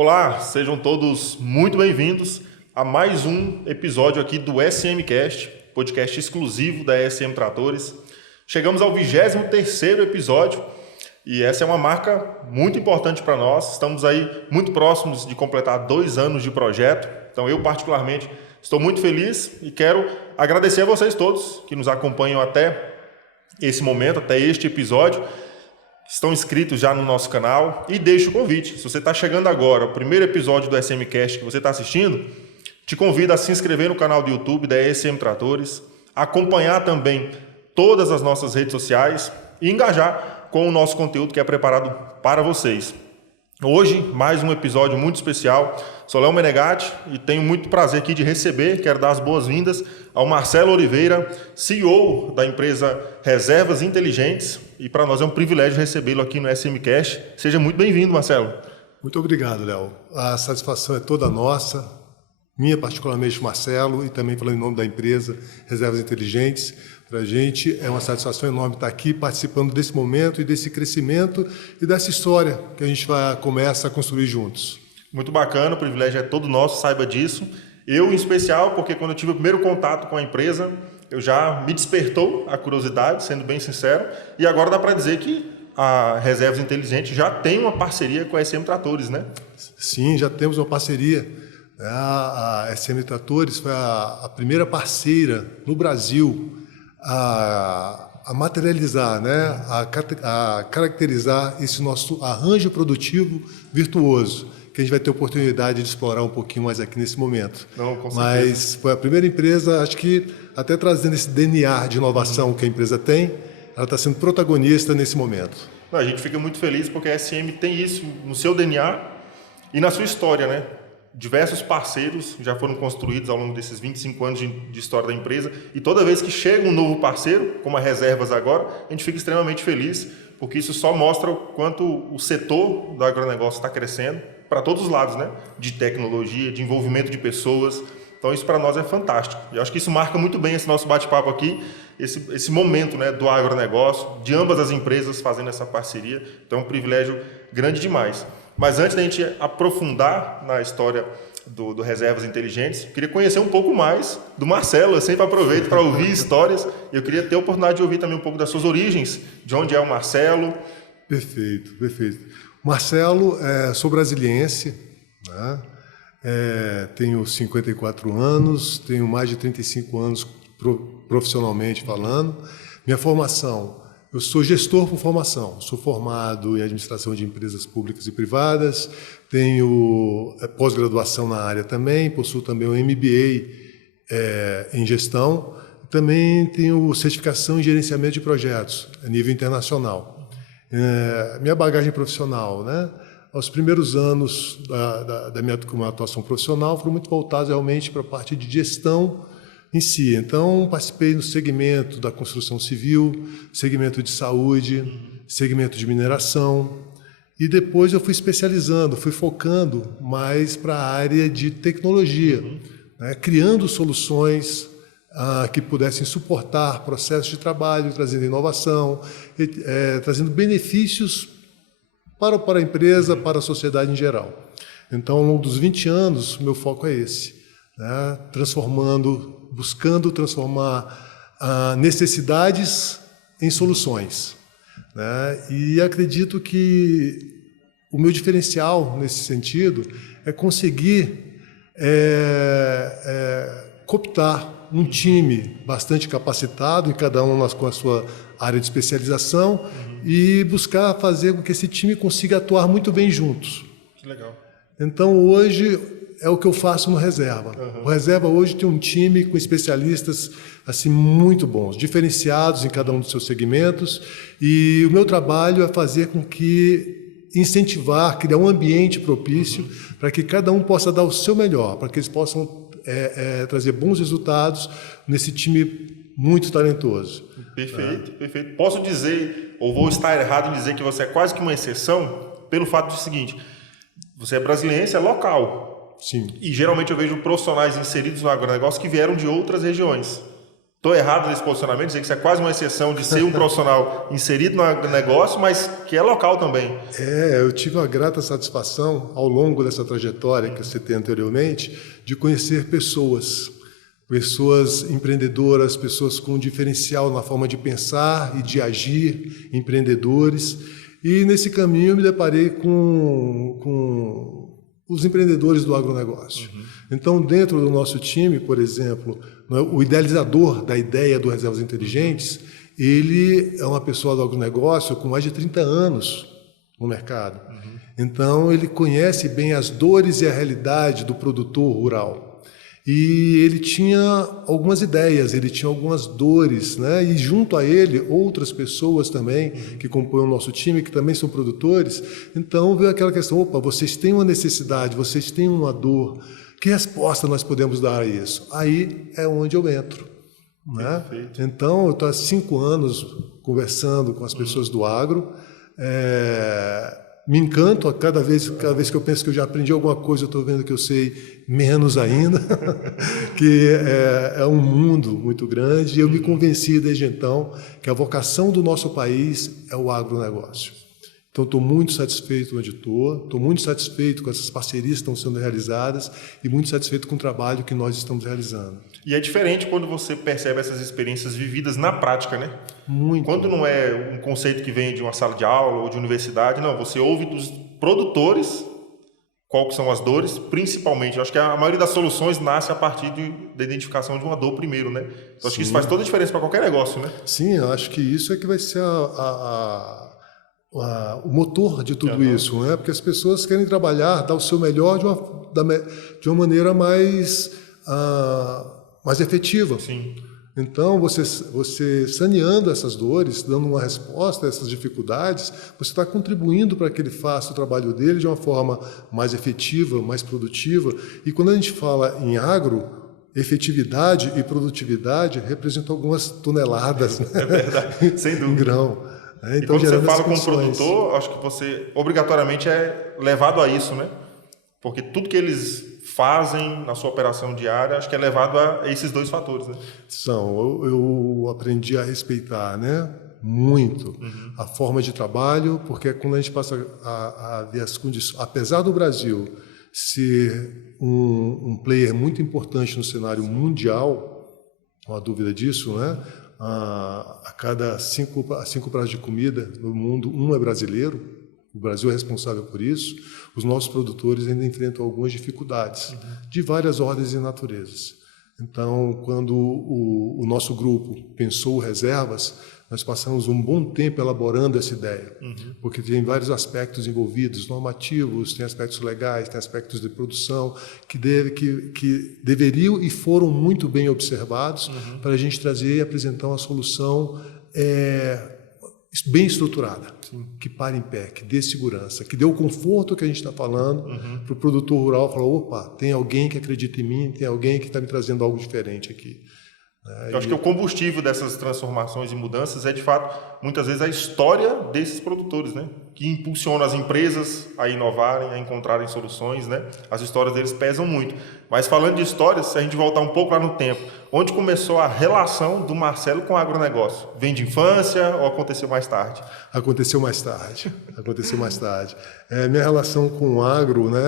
Olá, sejam todos muito bem-vindos a mais um episódio aqui do SMcast, podcast exclusivo da SM Tratores. Chegamos ao 23º episódio e essa é uma marca muito importante para nós. Estamos aí muito próximos de completar 2 anos de projeto, então eu particularmente estou muito feliz e quero agradecer a vocês todos que nos acompanham até esse momento, até este episódio. Estão inscritos já no nosso canal e deixo o convite. Se você está chegando agora, o primeiro episódio do SMcast que você está assistindo, te convido a se inscrever no canal do YouTube da SM Tratores, acompanhar também todas as nossas redes sociais e engajar com o nosso conteúdo que é preparado para vocês. Hoje, mais um episódio muito especial. Sou Léo Menegatti e tenho muito prazer aqui de receber, quero dar as boas-vindas ao Marcelo Oliveira, CEO da empresa Reservas Inteligentes. E para nós é um privilégio recebê-lo aqui no SMcast. Seja muito bem-vindo, Marcelo. Muito obrigado, Léo. A satisfação é toda nossa, minha particularmente, Marcelo, e também falando em nome da empresa Reservas Inteligentes. Para a gente é uma satisfação enorme estar aqui participando desse momento e desse crescimento e dessa história que a gente começa a construir juntos. Muito bacana, o privilégio é todo nosso, saiba disso. Eu, em especial, porque quando eu tive o primeiro contato com a empresa, eu já me despertou a curiosidade, sendo bem sincero, e agora dá para dizer que a Reservas Inteligentes já tem uma parceria com a SM Tratores, né? Sim, já temos uma parceria. A SM Tratores foi a primeira parceira no Brasil a materializar, né? a caracterizar esse nosso arranjo produtivo virtuoso, que a gente vai ter oportunidade de explorar um pouquinho mais aqui nesse momento. Não, com certeza. Mas foi a primeira empresa, acho que até trazendo esse DNA de inovação que a empresa tem, ela está sendo protagonista nesse momento. A gente fica muito feliz porque a SM tem isso no seu DNA e na sua história, né? Diversos parceiros já foram construídos ao longo desses 25 anos de história da empresa e toda vez que chega um novo parceiro, como a Reservas agora, a gente fica extremamente feliz porque isso só mostra o quanto o setor do agronegócio está crescendo para todos os lados, né? De tecnologia, de envolvimento de pessoas. Então isso para nós é fantástico. E eu acho que isso marca muito bem esse nosso bate-papo aqui, esse momento, né, do agronegócio, de ambas as empresas fazendo essa parceria. Então é um privilégio grande demais. Mas antes da gente aprofundar na história do Reservas Inteligentes, eu queria conhecer um pouco mais do Marcelo. Eu sempre aproveito para ouvir histórias. Eu queria ter a oportunidade de ouvir também um pouco das suas origens, de onde é o Marcelo. Perfeito, perfeito. Marcelo, sou brasiliense, né? Tenho 54 anos, tenho mais de 35 anos profissionalmente falando. Minha formação... Eu sou gestor por formação, sou formado em administração de empresas públicas e privadas, tenho pós-graduação na área também, possuo também um MBA em gestão, também tenho certificação em gerenciamento de projetos a nível internacional. Minha bagagem profissional, né? Os primeiros anos da minha atuação profissional foram muito voltados realmente para a parte de gestão em si. Então, participei no segmento da construção civil, segmento de saúde, segmento de mineração, e depois eu fui especializando, fui focando mais para a área de tecnologia, né, criando soluções que pudessem suportar processos de trabalho, trazendo inovação, trazendo benefícios para a empresa, para a sociedade em geral. Então, ao longo dos 20 anos, meu foco é esse, né, buscando transformar necessidades em soluções, né? E acredito que o meu diferencial nesse sentido é conseguir cooptar um time bastante capacitado, em cada um com a sua área de especialização, e buscar fazer com que esse time consiga atuar muito bem juntos. Que legal. Então, hoje... é o que eu faço no Reserva. O Reserva hoje tem um time com especialistas assim, muito bons, diferenciados em cada um dos seus segmentos, e o meu trabalho é fazer com que incentivar, criar um ambiente propício para que cada um possa dar o seu melhor, para que eles possam trazer bons resultados nesse time muito talentoso. Perfeito, perfeito. Posso dizer, ou vou estar errado em dizer que você é quase que uma exceção, pelo fato de seguinte, você é brasiliense, é local. Sim. E geralmente eu vejo profissionais inseridos no agronegócio que vieram de outras regiões. Estou errado nesse posicionamento, dizer que isso é quase uma exceção de ser um profissional inserido no negócio, mas que é local também. Eu tive uma grata satisfação, ao longo dessa trajetória que eu citei anteriormente, de conhecer pessoas empreendedoras, pessoas com diferencial na forma de pensar e de agir, empreendedores. E nesse caminho eu me deparei com os empreendedores do agronegócio. Então, dentro do nosso time, por exemplo, o idealizador da ideia do Reservas Inteligentes, ele é uma pessoa do agronegócio com mais de 30 anos no mercado. Então, ele conhece bem as dores e a realidade do produtor rural. E ele tinha algumas ideias, ele tinha algumas dores, né? E junto a ele, outras pessoas também que compõem o nosso time, que também são produtores. Então, veio aquela questão, opa, vocês têm uma necessidade, vocês têm uma dor, que resposta nós podemos dar a isso? Aí é onde eu entro. Né? Então, eu estou há 5 anos conversando com as pessoas do agro, me encanto, cada vez que eu penso que eu já aprendi alguma coisa, eu estou vendo que eu sei menos ainda, que é um mundo muito grande, e eu me convenci desde então que a vocação do nosso país é o agronegócio. Então, estou muito satisfeito onde estou muito satisfeito com essas parcerias que estão sendo realizadas e muito satisfeito com o trabalho que nós estamos realizando. E é diferente quando você percebe essas experiências vividas na prática, né? Muito. Quando não é um conceito que vem de uma sala de aula ou de universidade, não, você ouve dos produtores quais são as dores, principalmente. Eu acho que a maioria das soluções nasce a partir da identificação de uma dor primeiro, né? Então, acho que isso faz toda a diferença para qualquer negócio, né? Sim, eu acho que isso é que vai ser o motor de tudo isso, né? Porque as pessoas querem trabalhar, dar o seu melhor de uma maneira mais efetiva. Sim. Então, você saneando essas dores, dando uma resposta a essas dificuldades, você está contribuindo para que ele faça o trabalho dele de uma forma mais efetiva, mais produtiva. E quando a gente fala em agro, efetividade e produtividade representam algumas toneladas, né? É verdade, sem dúvida. Em grão. Então, e quando você fala com o produtor, acho que você obrigatoriamente é levado a isso, né? Porque tudo que eles fazem na sua operação diária, acho que é levado a esses dois fatores, né? Eu aprendi a respeitar, né? Muito a forma de trabalho, porque quando a gente passa a ver as condições, apesar do Brasil ser um player muito importante no cenário mundial, não há dúvida disso, né? A cada 5 pratos de comida no mundo, um é brasileiro. O Brasil é responsável por isso. Os nossos produtores ainda enfrentam algumas dificuldades de várias ordens e naturezas. Então, quando o nosso grupo pensou reservas, nós passamos um bom tempo elaborando essa ideia, porque tem vários aspectos envolvidos, normativos, tem aspectos legais, tem aspectos de produção, que deveriam e foram muito bem observados para a gente trazer e apresentar uma solução bem estruturada, que pare em pé, que dê segurança, que dê o conforto que a gente está falando para o produtor rural falar, opa, tem alguém que acredita em mim, tem alguém que está me trazendo algo diferente aqui. Eu acho que o combustível dessas transformações e mudanças é, de fato, muitas vezes a história desses produtores, né? Que impulsiona as empresas a inovarem, a encontrarem soluções, né? As histórias deles pesam muito. Mas falando de histórias, se a gente voltar um pouco lá no tempo, onde começou a relação do Marcelo com o agronegócio? Vem de infância ou aconteceu mais tarde? Aconteceu mais tarde. Minha relação com o agro, né?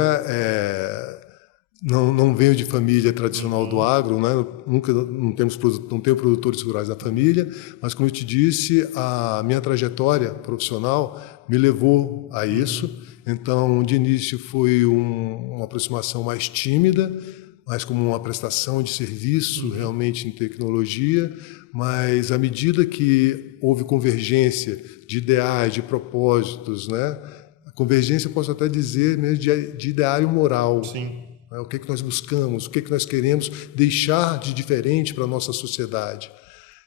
Não venho de família tradicional do agro, né? Não tenho produtores rurais da família, mas como eu te disse, a minha trajetória profissional me levou a isso. Então, de início foi uma aproximação mais tímida, mais como uma prestação de serviço realmente em tecnologia, mas à medida que houve convergência de ideais, de propósitos, né? A convergência, posso até dizer, mesmo de ideário moral. Sim. O que nós buscamos, o que nós queremos deixar de diferente para a nossa sociedade.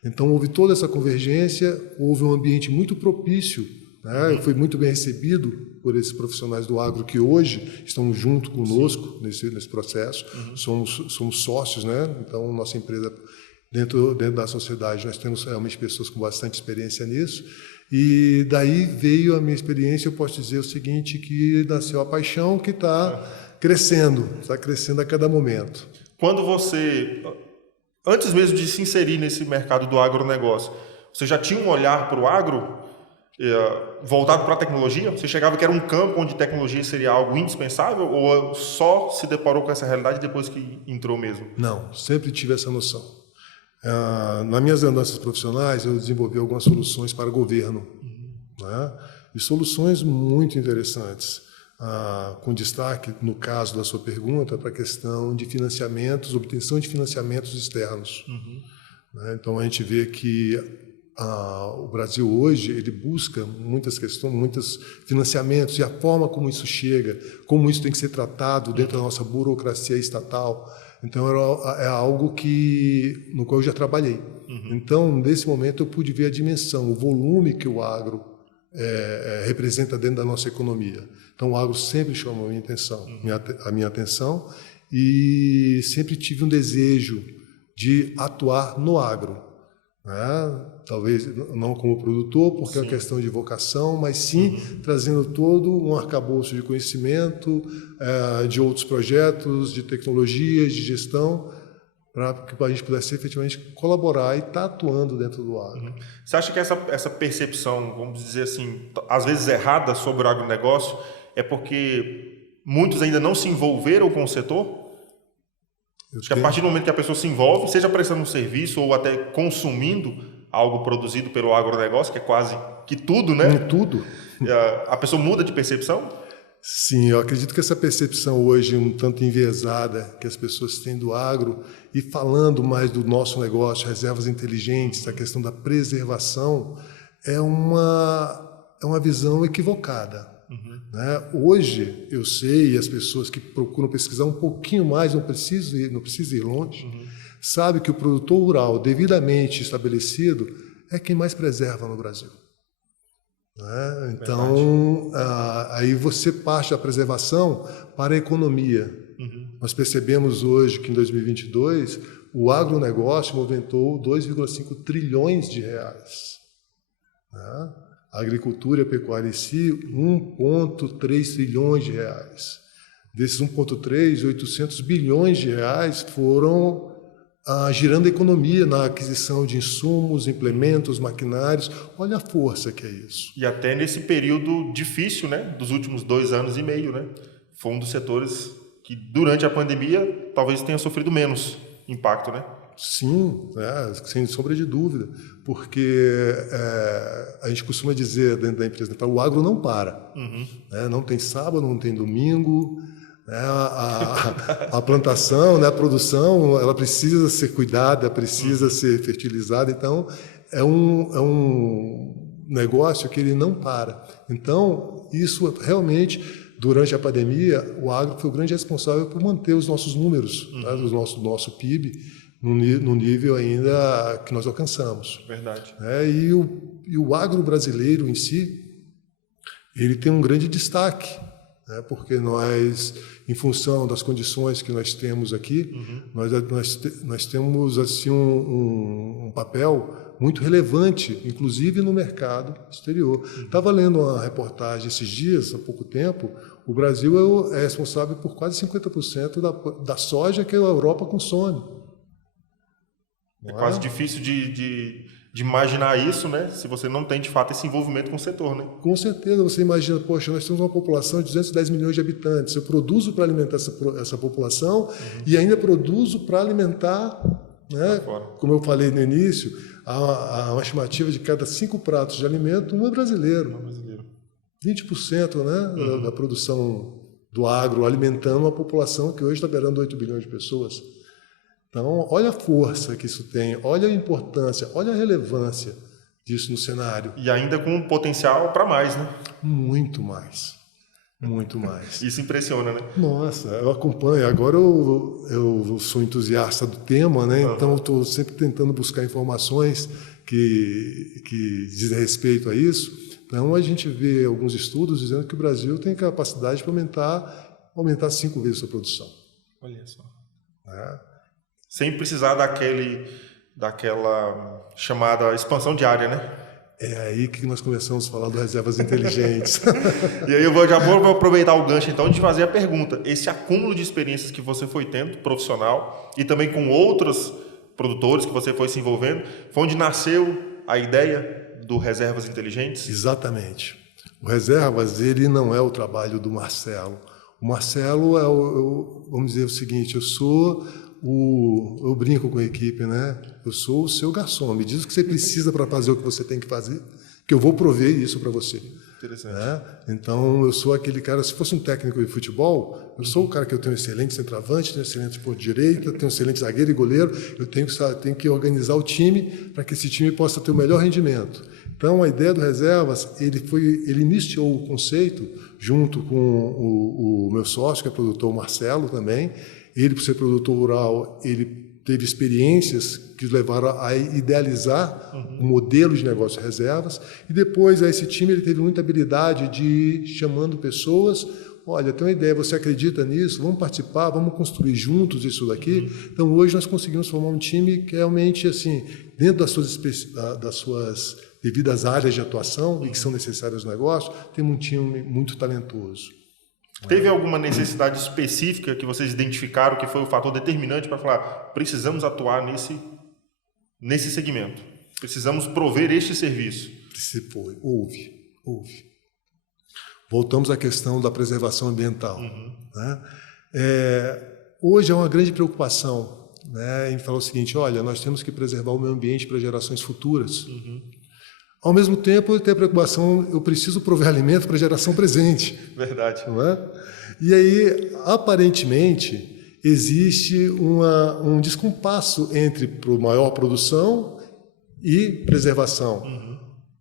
Então, houve toda essa convergência, houve um ambiente muito propício, né? Eu fui muito bem recebido por esses profissionais do agro que hoje estão junto conosco nesse processo. Somos sócios, né? Então, nossa empresa, dentro da sociedade, nós temos realmente pessoas com bastante experiência nisso. E daí veio a minha experiência, eu posso dizer o seguinte, que nasceu a paixão que está crescendo a cada momento. Quando você antes mesmo de se inserir nesse mercado do agronegócio, você já tinha um olhar para o agro voltado para a tecnologia? Você chegava que era um campo onde tecnologia seria algo indispensável ou só se deparou com essa realidade depois que entrou mesmo? Não, sempre tive essa noção. Nas minhas andanças profissionais, eu desenvolvi algumas soluções para governo, né? E soluções muito interessantes, com destaque, no caso da sua pergunta, para a questão de financiamentos, obtenção de financiamentos externos. Né? Então, a gente vê que o Brasil hoje ele busca muitos financiamentos e a forma como isso chega, como isso tem que ser tratado dentro da nossa burocracia estatal. Então, é algo no qual eu já trabalhei. Então, nesse momento, eu pude ver a dimensão, o volume que o agro representa dentro da nossa economia. Então, o agro sempre chamou a minha atenção e sempre tive um desejo de atuar no agro. Né? Talvez não como produtor, porque é uma questão de vocação, mas sim trazendo todo um arcabouço de conhecimento, de outros projetos, de tecnologias, de gestão, para que a gente pudesse efetivamente colaborar e estar atuando dentro do agro. Você acha que essa percepção, vamos dizer assim, às vezes errada sobre o agronegócio, é porque muitos ainda não se envolveram com o setor? Acho que a partir do momento que a pessoa se envolve, seja prestando um serviço ou até consumindo algo produzido pelo agronegócio, que é quase que tudo, né? Tudo. A pessoa muda de percepção? Sim, eu acredito que essa percepção hoje um tanto enviesada que as pessoas têm do agro e falando mais do nosso negócio, reservas inteligentes, a questão da preservação, é uma visão equivocada. Né? Hoje, eu sei, e as pessoas que procuram pesquisar um pouquinho mais, não precisa ir longe, sabe que o produtor rural devidamente estabelecido é quem mais preserva no Brasil. Né? Então, aí você parte da preservação para a economia. Nós percebemos hoje que em 2022 o agronegócio movimentou 2,5 trilhões de reais. Né? A agricultura e a pecuária em si, 1,3 trilhões de reais. Desses 1,3, 800 bilhões de reais foram girando a economia na aquisição de insumos, implementos, maquinários. Olha a força que é isso. E até nesse período difícil, né, dos últimos 2 anos e meio, né, foi um dos setores que durante a pandemia talvez tenha sofrido menos impacto, né? Sim, sem sombra de dúvida, porque a gente costuma dizer dentro da empresa, o agro não para, né? Não tem sábado, não tem domingo, né? A plantação, né? A produção, ela precisa ser cuidada, precisa ser fertilizada, então é um negócio que ele não para. Então, isso realmente, durante a pandemia, o agro foi o grande responsável por manter os nossos números, né? Do nosso PIB, no nível ainda que nós alcançamos. Verdade. E o agro brasileiro em si, ele tem um grande destaque, né? Porque nós, em função das condições que nós temos aqui, nós temos assim um papel muito relevante, inclusive no mercado exterior. Estava lendo uma reportagem esses dias, há pouco tempo, o Brasil é responsável por quase 50% da soja que a Europa consome. É quase difícil de imaginar isso, né? Se você não tem, de fato, esse envolvimento com o setor, né? Com certeza. Você imagina, poxa, nós temos uma população de 210 milhões de habitantes. Eu produzo para alimentar essa população e ainda produzo para alimentar, né? Como eu falei no início, há uma estimativa de cada 5 pratos de alimento, um é brasileiro. 20%, né? Da produção do agro alimentando uma população que hoje está beirando 8 bilhões de pessoas. Então, olha a força que isso tem, olha a importância, olha a relevância disso no cenário. E ainda com potencial para mais, né? Muito mais. Muito mais. Isso impressiona, né? Nossa, eu acompanho. Agora eu sou entusiasta do tema, né? Então eu estou sempre tentando buscar informações que dizem respeito a isso. Então a gente vê alguns estudos dizendo que o Brasil tem capacidade para aumentar 5 vezes a sua produção. Olha só. Sem precisar daquela chamada expansão diária, né? É aí que nós começamos a falar de reservas inteligentes. E aí eu já vou aproveitar o gancho então de fazer a pergunta. Esse acúmulo de experiências que você foi tendo, profissional, e também com outras produtores que você foi se envolvendo, foi onde nasceu a ideia do Reservas Inteligentes? Exatamente. O Reservas, ele não é o trabalho do Marcelo. O Marcelo é vamos dizer o seguinte, eu brinco com a equipe, né? Eu sou o seu garçom. Me diz o que você precisa para fazer o que você tem que fazer, que eu vou prover isso para você. Interessante. Né? Então, eu sou aquele cara, se fosse um técnico de futebol, eu sou o cara que eu tenho excelente centroavante, tenho excelente ponto direita, tenho excelente zagueiro e goleiro, eu tenho que organizar o time para que esse time possa ter o melhor rendimento. Então, a ideia do Reservas, ele iniciou o conceito junto com o meu sócio, que é produtor, o Marcelo também. Ele, por ser produtor rural, ele teve experiências que levaram a idealizar um modelo de negócio de reservas. E depois, esse time ele teve muita habilidade de ir chamando pessoas. Olha, tem uma ideia, você acredita nisso? Vamos participar, vamos construir juntos isso daqui. Então, hoje nós conseguimos formar um time que realmente, assim, dentro das suas devidas áreas de atuação e que são necessárias no negócio, temos um time muito talentoso. Teve alguma necessidade específica que vocês identificaram que foi o fator determinante para falar, precisamos atuar nesse segmento, precisamos prover este serviço? Houve. Voltamos à questão da preservação ambiental. Né? Hoje é uma grande preocupação, né, em falar o seguinte, olha, nós temos que preservar o meio ambiente para gerações futuras. Ao mesmo tempo, eu tenho a preocupação, eu preciso prover alimento para a geração presente. Verdade. Não é? E aí, aparentemente, existe um descompasso entre maior produção e preservação.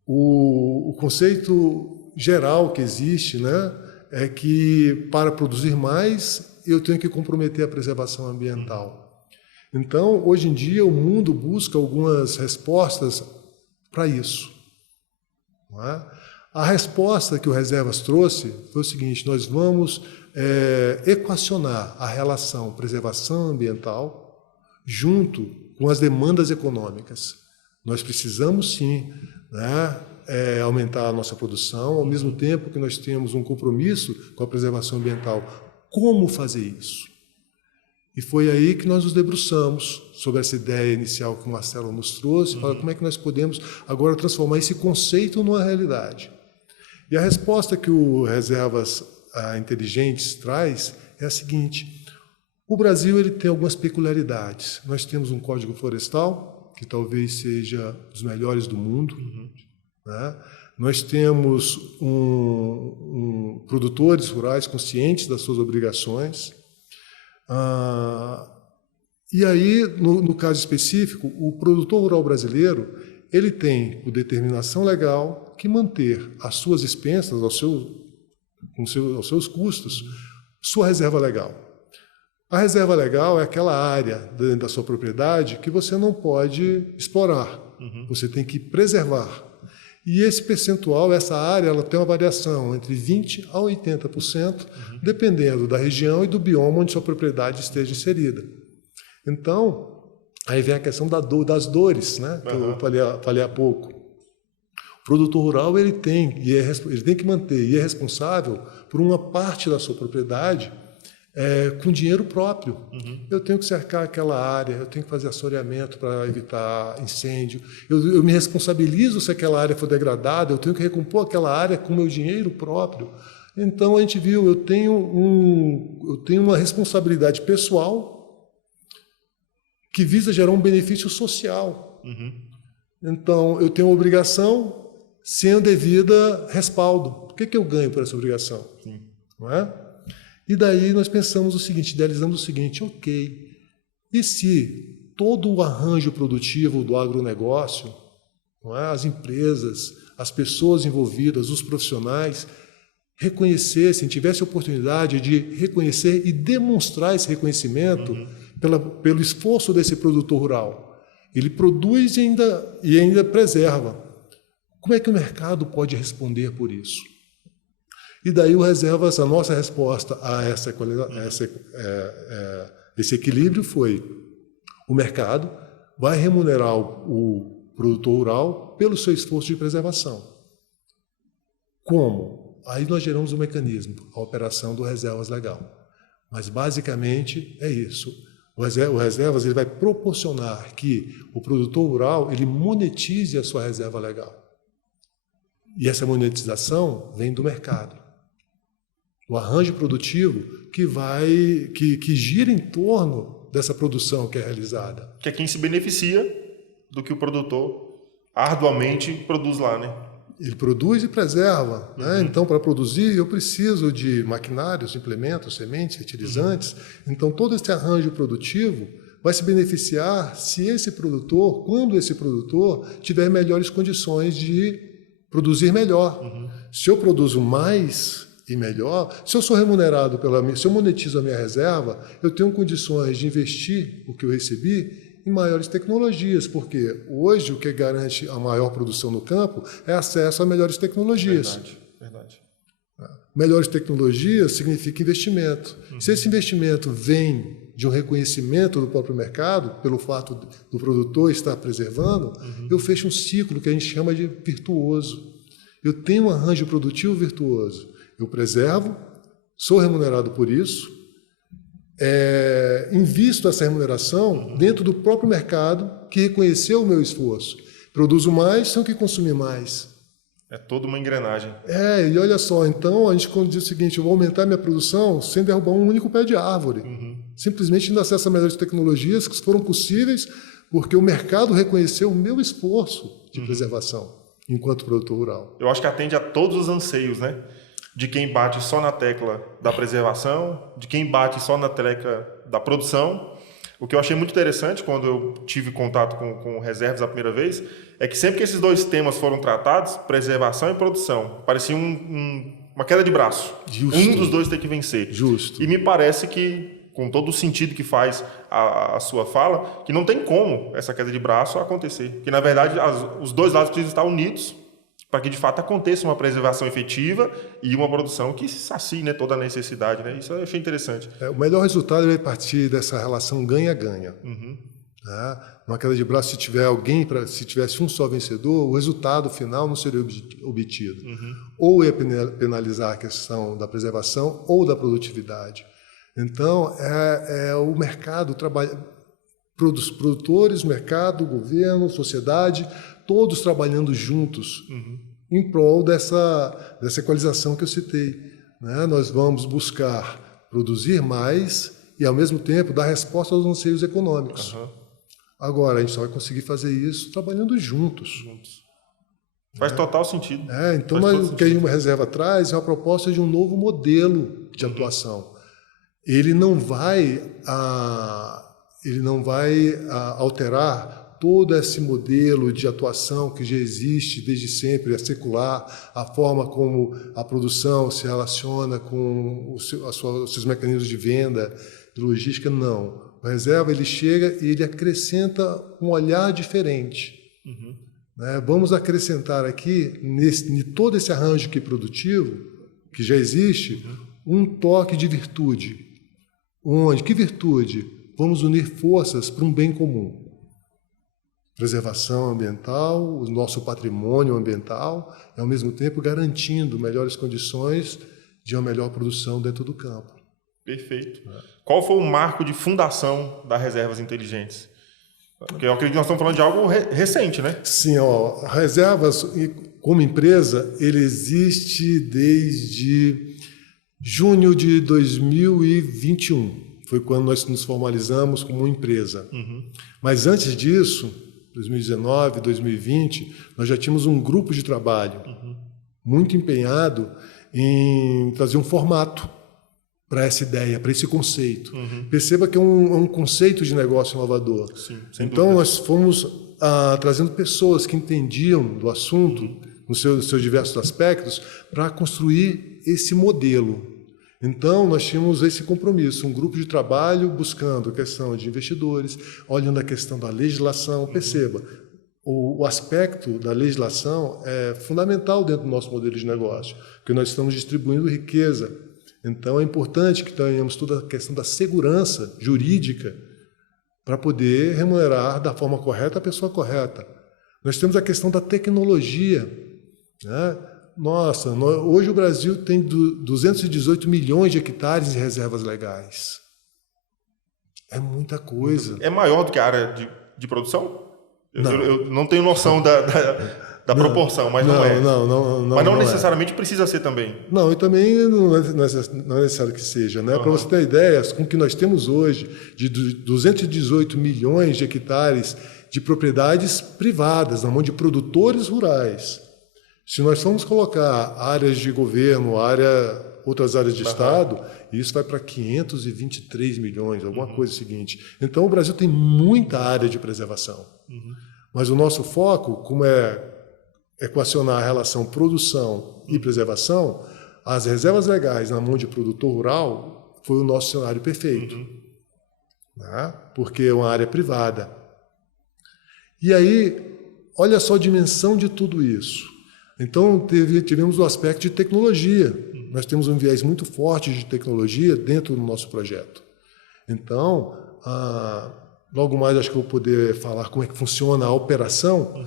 O conceito geral que existe, né, é que para produzir mais, eu tenho que comprometer a preservação ambiental. Então, hoje em dia, o mundo busca algumas respostas para isso. Não é? A resposta que o Reservas trouxe foi o seguinte, nós vamos equacionar a relação preservação ambiental junto com as demandas econômicas. Nós precisamos, sim, né, aumentar a nossa produção, ao mesmo tempo que nós temos um compromisso com a preservação ambiental. Como fazer isso? E foi aí que nós nos debruçamos sobre essa ideia inicial que o Marcelo nos trouxe, para como é que nós podemos agora transformar esse conceito numa realidade. E a resposta que o Reservas Inteligentes traz é a seguinte, o Brasil ele tem algumas peculiaridades. Nós temos um Código Florestal, que talvez seja dos melhores do mundo. Né? Nós temos produtores rurais conscientes das suas obrigações. E aí, no caso específico, o produtor rural brasileiro ele tem por determinação legal que manter as suas expensas aos seus custos, sua reserva legal. A reserva legal é aquela área dentro da sua propriedade que você não pode explorar, você tem que preservar. E esse percentual, essa área, ela tem uma variação entre 20% a 80%, dependendo da região e do bioma onde sua propriedade esteja inserida. Então, aí vem a questão das dores, né, que eu falei há pouco. O produtor rural ele tem que manter e é responsável por uma parte da sua propriedade com dinheiro próprio. Eu tenho que cercar aquela área, eu tenho que fazer assoreamento para evitar incêndio, eu me responsabilizo se aquela área for degradada, eu tenho que recompor aquela área com meu dinheiro próprio. Então, a gente viu, eu tenho uma responsabilidade pessoal que visa gerar um benefício social. Então, eu tenho uma obrigação sem o devido respaldo. O que eu ganho por essa obrigação? Não é? E daí nós pensamos o seguinte, idealizamos o seguinte, ok, e se todo o arranjo produtivo do agronegócio, não é, as empresas, as pessoas envolvidas, os profissionais, reconhecessem, tivessem a oportunidade de reconhecer e demonstrar esse reconhecimento pelo esforço desse produtor rural. Ele produz e ainda preserva. Como é que o mercado pode responder por isso? E daí o Reservas, a nossa resposta a esse equilíbrio foi: o mercado vai remunerar o produtor rural pelo seu esforço de preservação. Como? Aí nós geramos um mecanismo, a operação do Reservas Legal. Mas basicamente é isso. O reservas ele vai proporcionar que o produtor rural ele monetize a sua reserva legal. E essa monetização vem do mercado. O arranjo produtivo que gira em torno dessa produção que é realizada. Que é quem se beneficia do que o produtor arduamente produz lá, né? Ele produz e preserva, né? Então, para produzir, eu preciso de maquinários, implementos, sementes, fertilizantes. Então, todo esse arranjo produtivo vai se beneficiar se esse produtor, quando esse produtor tiver melhores condições de produzir melhor. Se eu produzo mais e melhor, se eu sou remunerado se eu monetizo a minha reserva, eu tenho condições de investir o que eu recebi em maiores tecnologias, porque hoje o que garante a maior produção no campo é acesso a melhores tecnologias. Verdade. Melhores tecnologias significa investimento. Se esse investimento vem de um reconhecimento do próprio mercado, pelo fato do produtor estar preservando, eu fecho um ciclo que a gente chama de virtuoso. Eu tenho um arranjo produtivo virtuoso. Eu preservo, sou remunerado por isso, invisto essa remuneração dentro do próprio mercado que reconheceu o meu esforço. Produzo mais, tenho que consumir mais. É toda uma engrenagem. E olha só, então a gente quando diz o seguinte, eu vou aumentar minha produção sem derrubar um único pé de árvore. Simplesmente tendo acesso a melhores tecnologias que foram possíveis porque o mercado reconheceu o meu esforço de preservação enquanto produtor rural. Eu acho que atende a todos os anseios, né? De quem bate só na tecla da preservação, de quem bate só na tecla da produção. O que eu achei muito interessante quando eu tive contato com reservas a primeira vez é que sempre que esses dois temas foram tratados, preservação e produção, parecia uma queda de braço. Justo. Um dos dois tem que vencer. Justo. E me parece que, com todo o sentido que faz a sua fala, que não tem como essa queda de braço acontecer. Que, na verdade, os dois lados precisam estar unidos para que, de fato, aconteça uma preservação efetiva e uma produção que sacie, né, toda a necessidade. Né? Isso eu achei interessante. O melhor resultado vai partir dessa relação ganha-ganha. Uma queda de braço, se tivesse um só vencedor, o resultado final não seria obtido. Ou ia penalizar a questão da preservação ou da produtividade. Então, o mercado trabalha, produtores, mercado, governo, sociedade, todos trabalhando juntos em prol dessa equalização que eu citei. Né? Nós vamos buscar produzir mais e, ao mesmo tempo, dar resposta aos anseios econômicos. Agora, a gente só vai conseguir fazer isso trabalhando juntos. Faz total sentido. Então, o que a reserva traz é uma proposta de um novo modelo de atuação. Ele não vai alterar todo esse modelo de atuação que já existe desde sempre, a secular, a forma como a produção se relaciona com os seus mecanismos de venda, de logística, não. O reserva ele chega e ele acrescenta um olhar diferente. Vamos acrescentar aqui, em todo esse arranjo aqui produtivo, que já existe, um toque de virtude. Que virtude? Vamos unir forças para um bem comum. Preservação ambiental, o nosso patrimônio ambiental, e ao mesmo tempo garantindo melhores condições de uma melhor produção dentro do campo. Perfeito. Qual foi o marco de fundação das reservas inteligentes? Porque eu acredito que nós estamos falando de algo recente, né? Sim, a Reservas, como empresa, ele existe desde junho de 2021. Foi quando nós nos formalizamos como empresa. Mas antes disso, 2019, 2020, nós já tínhamos um grupo de trabalho muito empenhado em trazer um formato para essa ideia, para esse conceito. Perceba que é um conceito de negócio inovador. Sim, então, nós fomos trazendo pessoas que entendiam do assunto, nos seus diversos aspectos, para construir esse modelo. Então, nós tínhamos esse compromisso, um grupo de trabalho buscando a questão de investidores, olhando a questão da legislação. Perceba, o aspecto da legislação é fundamental dentro do nosso modelo de negócio, porque nós estamos distribuindo riqueza. Então, é importante que tenhamos toda a questão da segurança jurídica para poder remunerar da forma correta a pessoa correta. Nós temos a questão da tecnologia, né? Hoje o Brasil tem 218 milhões de hectares de reservas legais. É muita coisa. É maior do que a área de produção? Não. Eu não tenho noção da proporção, mas não é. Não, mas não é. necessariamente precisa ser também. Não, e também não é necessário que seja, né? Para você ter ideia, com o que nós temos hoje, de 218 milhões de hectares de propriedades privadas, na mão de produtores rurais. Se nós formos colocar áreas de governo, outras áreas de Estado, isso vai para 523 milhões, alguma coisa seguinte. Então, o Brasil tem muita área de preservação. Mas o nosso foco, como é equacionar a relação produção e preservação, as reservas legais na mão de produtor rural foi o nosso cenário perfeito. Né? Porque é uma área privada. E aí, olha só a dimensão de tudo isso. Então, tivemos o aspecto de tecnologia. Nós temos um viés muito forte de tecnologia dentro do nosso projeto. Então, logo mais acho que eu vou poder falar como é que funciona a operação,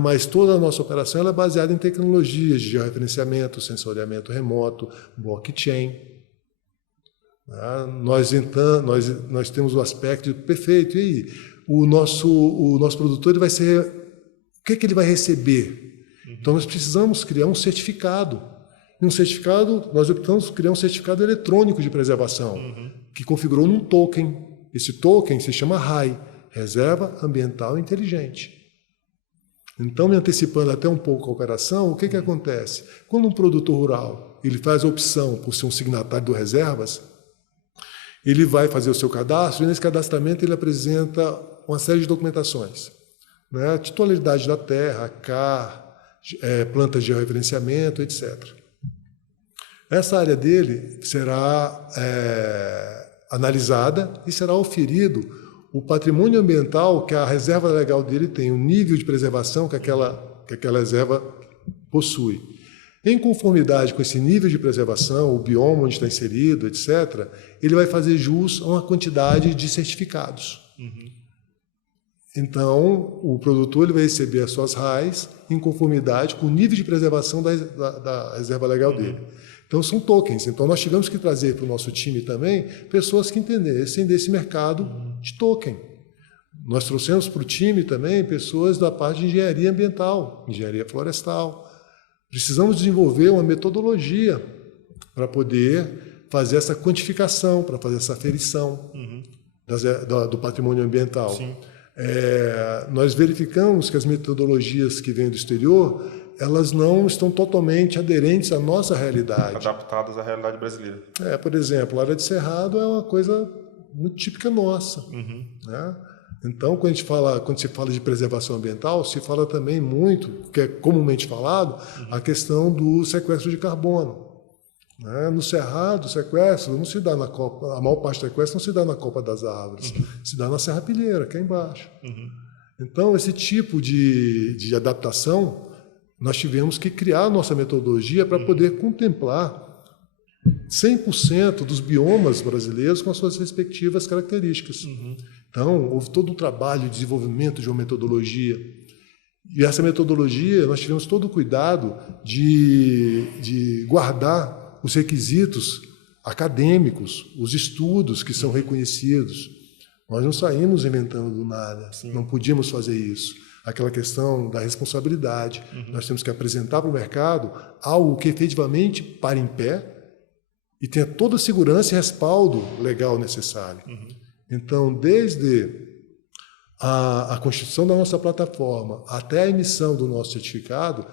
mas toda a nossa operação ela é baseada em tecnologias de georreferenciamento, sensoriamento remoto, blockchain. Nós temos o aspecto perfeito. E aí, o nosso produtor ele vai ser... O que ele vai receber? Então, nós precisamos criar um certificado. E nós optamos por criar um certificado eletrônico de preservação, que configurou num token. Esse token se chama RAI, Reserva Ambiental Inteligente. Então, me antecipando até um pouco a operação, o que acontece? Quando um produtor rural ele faz a opção por ser um signatário do Reservas, ele vai fazer o seu cadastro, e nesse cadastramento ele apresenta uma série de documentações. Né? Titularidade da terra, CAR, plantas de georreferenciamento, etc. Essa área dele será analisada e será oferido o patrimônio ambiental que a reserva legal dele tem, o nível de preservação que aquela reserva possui. Em conformidade com esse nível de preservação, o bioma onde está inserido, etc., ele vai fazer jus a uma quantidade de certificados. Então, o produtor ele vai receber as suas RAIs em conformidade com o nível de preservação da reserva legal dele. Então, são tokens. Então, nós tivemos que trazer para o nosso time também pessoas que entendessem desse mercado de token. Nós trouxemos para o time também pessoas da parte de engenharia ambiental, engenharia florestal. Precisamos desenvolver uma metodologia para poder fazer essa quantificação, para fazer essa aferição do patrimônio ambiental. Sim. Nós verificamos que as metodologias que vêm do exterior elas não estão totalmente aderentes à nossa realidade. Adaptadas à realidade brasileira. Por exemplo, a área de cerrado é uma coisa muito típica nossa. Né? Então, quando se fala de preservação ambiental, se fala também muito, que é comumente falado, a questão do sequestro de carbono. Né? No cerrado, o sequestro não se dá na copa, a maior parte do sequestro não se dá na copa das árvores, se dá na serrapilheira, que é embaixo. Então, esse tipo de adaptação, nós tivemos que criar a nossa metodologia para poder contemplar 100% dos biomas brasileiros com as suas respectivas características. Então, houve todo um trabalho de desenvolvimento de uma metodologia. E essa metodologia, nós tivemos todo o cuidado de guardar os requisitos acadêmicos, os estudos que são reconhecidos. Nós não saímos inventando do nada, não podíamos fazer isso. Aquela questão da responsabilidade. Nós temos que apresentar para o mercado algo que efetivamente pare em pé e tenha toda a segurança e respaldo legal necessário. Então, desde a constituição da nossa plataforma até a emissão do nosso certificado,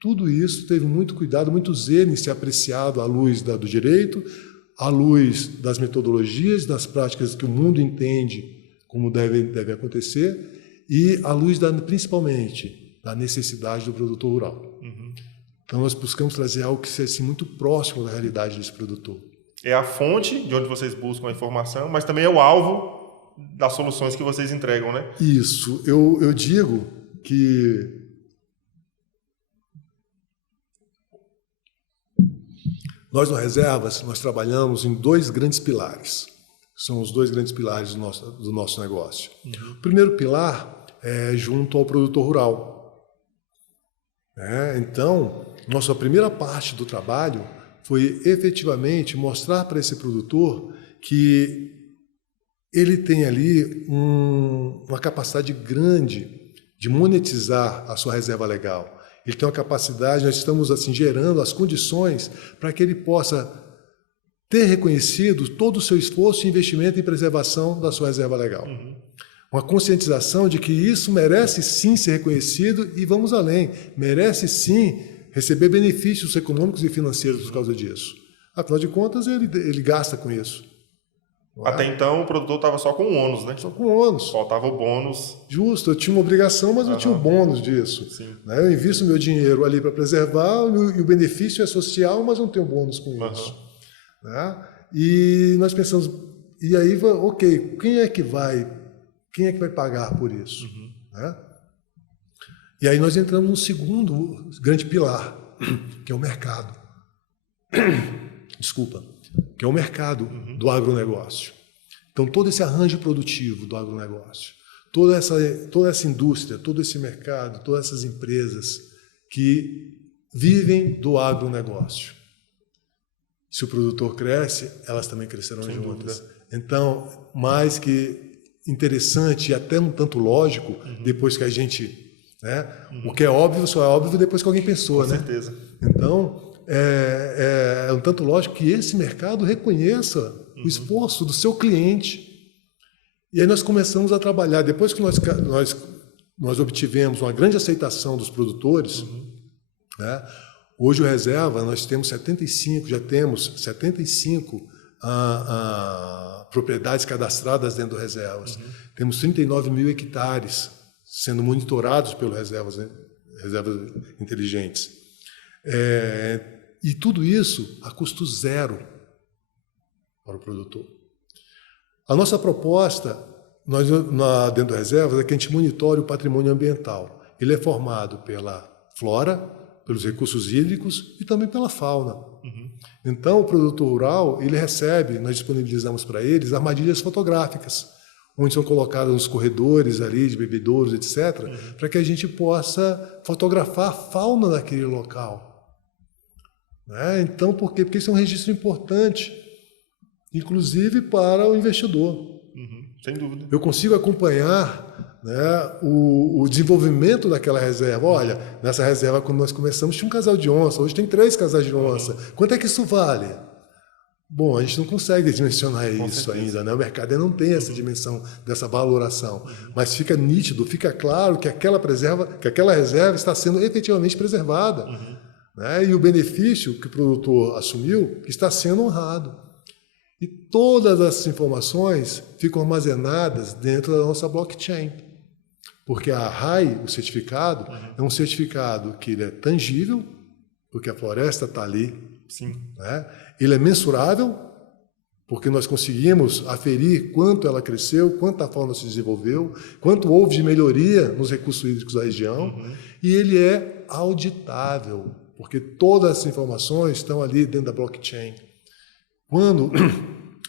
tudo isso teve muito cuidado, muito zelo em ser apreciado à luz do direito, à luz das metodologias, das práticas que o mundo entende como deve acontecer, e à luz, principalmente, da necessidade do produtor rural. Então, nós buscamos trazer algo que seja muito próximo da realidade desse produtor. É a fonte de onde vocês buscam a informação, mas também é o alvo das soluções que vocês entregam, né? Isso. Eu digo que nós, no Reservas, nós trabalhamos em dois grandes pilares. São os dois grandes pilares do nosso negócio. O primeiro pilar é junto ao produtor rural. Então, nossa primeira parte do trabalho foi efetivamente mostrar para esse produtor que ele tem ali uma capacidade grande de monetizar a sua reserva legal. Ele tem uma capacidade, nós estamos assim gerando as condições para que ele possa ter reconhecido todo o seu esforço e investimento em preservação da sua reserva legal. Uma conscientização de que isso merece sim ser reconhecido e vamos além, merece sim receber benefícios econômicos e financeiros por causa disso. Afinal de contas, ele gasta com isso. Até então, o produtor estava só com o ônus, né? Só com ônus. Faltava o bônus. Justo, eu tinha uma obrigação, mas não tinha o bônus disso. Né? Eu invisto meu dinheiro ali para preservar e o benefício é social, mas não tenho bônus com isso. Né? E nós pensamos, e aí, ok, quem é que vai pagar por isso? Né? E aí nós entramos no segundo grande pilar, que é o mercado. Desculpa. Que é o mercado do agronegócio. Então, todo esse arranjo produtivo do agronegócio, toda essa indústria, todo esse mercado, todas essas empresas que vivem do agronegócio. Se o produtor cresce, elas também crescerão juntas. Então, mais que interessante e até um tanto lógico, depois que a gente... Né, o que é óbvio só é óbvio depois que alguém pensou. Com certeza. Então... É um tanto lógico que esse mercado reconheça o esforço do seu cliente. E aí nós começamos a trabalhar. Depois que nós obtivemos uma grande aceitação dos produtores, né, hoje o Reserva, nós temos 75 propriedades cadastradas dentro do Reservas. Temos 39 mil hectares sendo monitorados pelo Reservas inteligentes. E tudo isso a custo zero para o produtor. A nossa proposta dentro do Reservas é que a gente monitore o patrimônio ambiental. Ele é formado pela flora, pelos recursos hídricos e também pela fauna. Então, o produtor rural, ele recebe, nós disponibilizamos para eles armadilhas fotográficas, onde são colocadas nos corredores ali de bebedouros, etc., para que a gente possa fotografar a fauna daquele local. Né? Então, por quê? Porque isso é um registro importante, inclusive para o investidor. Sem dúvida. Eu consigo acompanhar, né, o desenvolvimento daquela reserva. Olha, nessa reserva, quando nós começamos, tinha um casal de onça, hoje tem 3 casais de onça. Quanto é que isso vale? Bom, a gente não consegue dimensionar isso ainda, né? O mercado ainda não tem essa dimensão dessa valoração, mas fica nítido, fica claro que aquela reserva está sendo efetivamente preservada. Né? E o benefício que o produtor assumiu está sendo honrado. E todas essas informações ficam armazenadas dentro da nossa blockchain. Porque a RAI, o certificado, é um certificado que ele é tangível, porque a floresta está ali. Né? Ele é mensurável, porque nós conseguimos aferir quanto ela cresceu, quanto a fauna se desenvolveu, quanto houve de melhoria nos recursos hídricos da região, e ele é auditável, porque todas as informações estão ali dentro da blockchain. Quando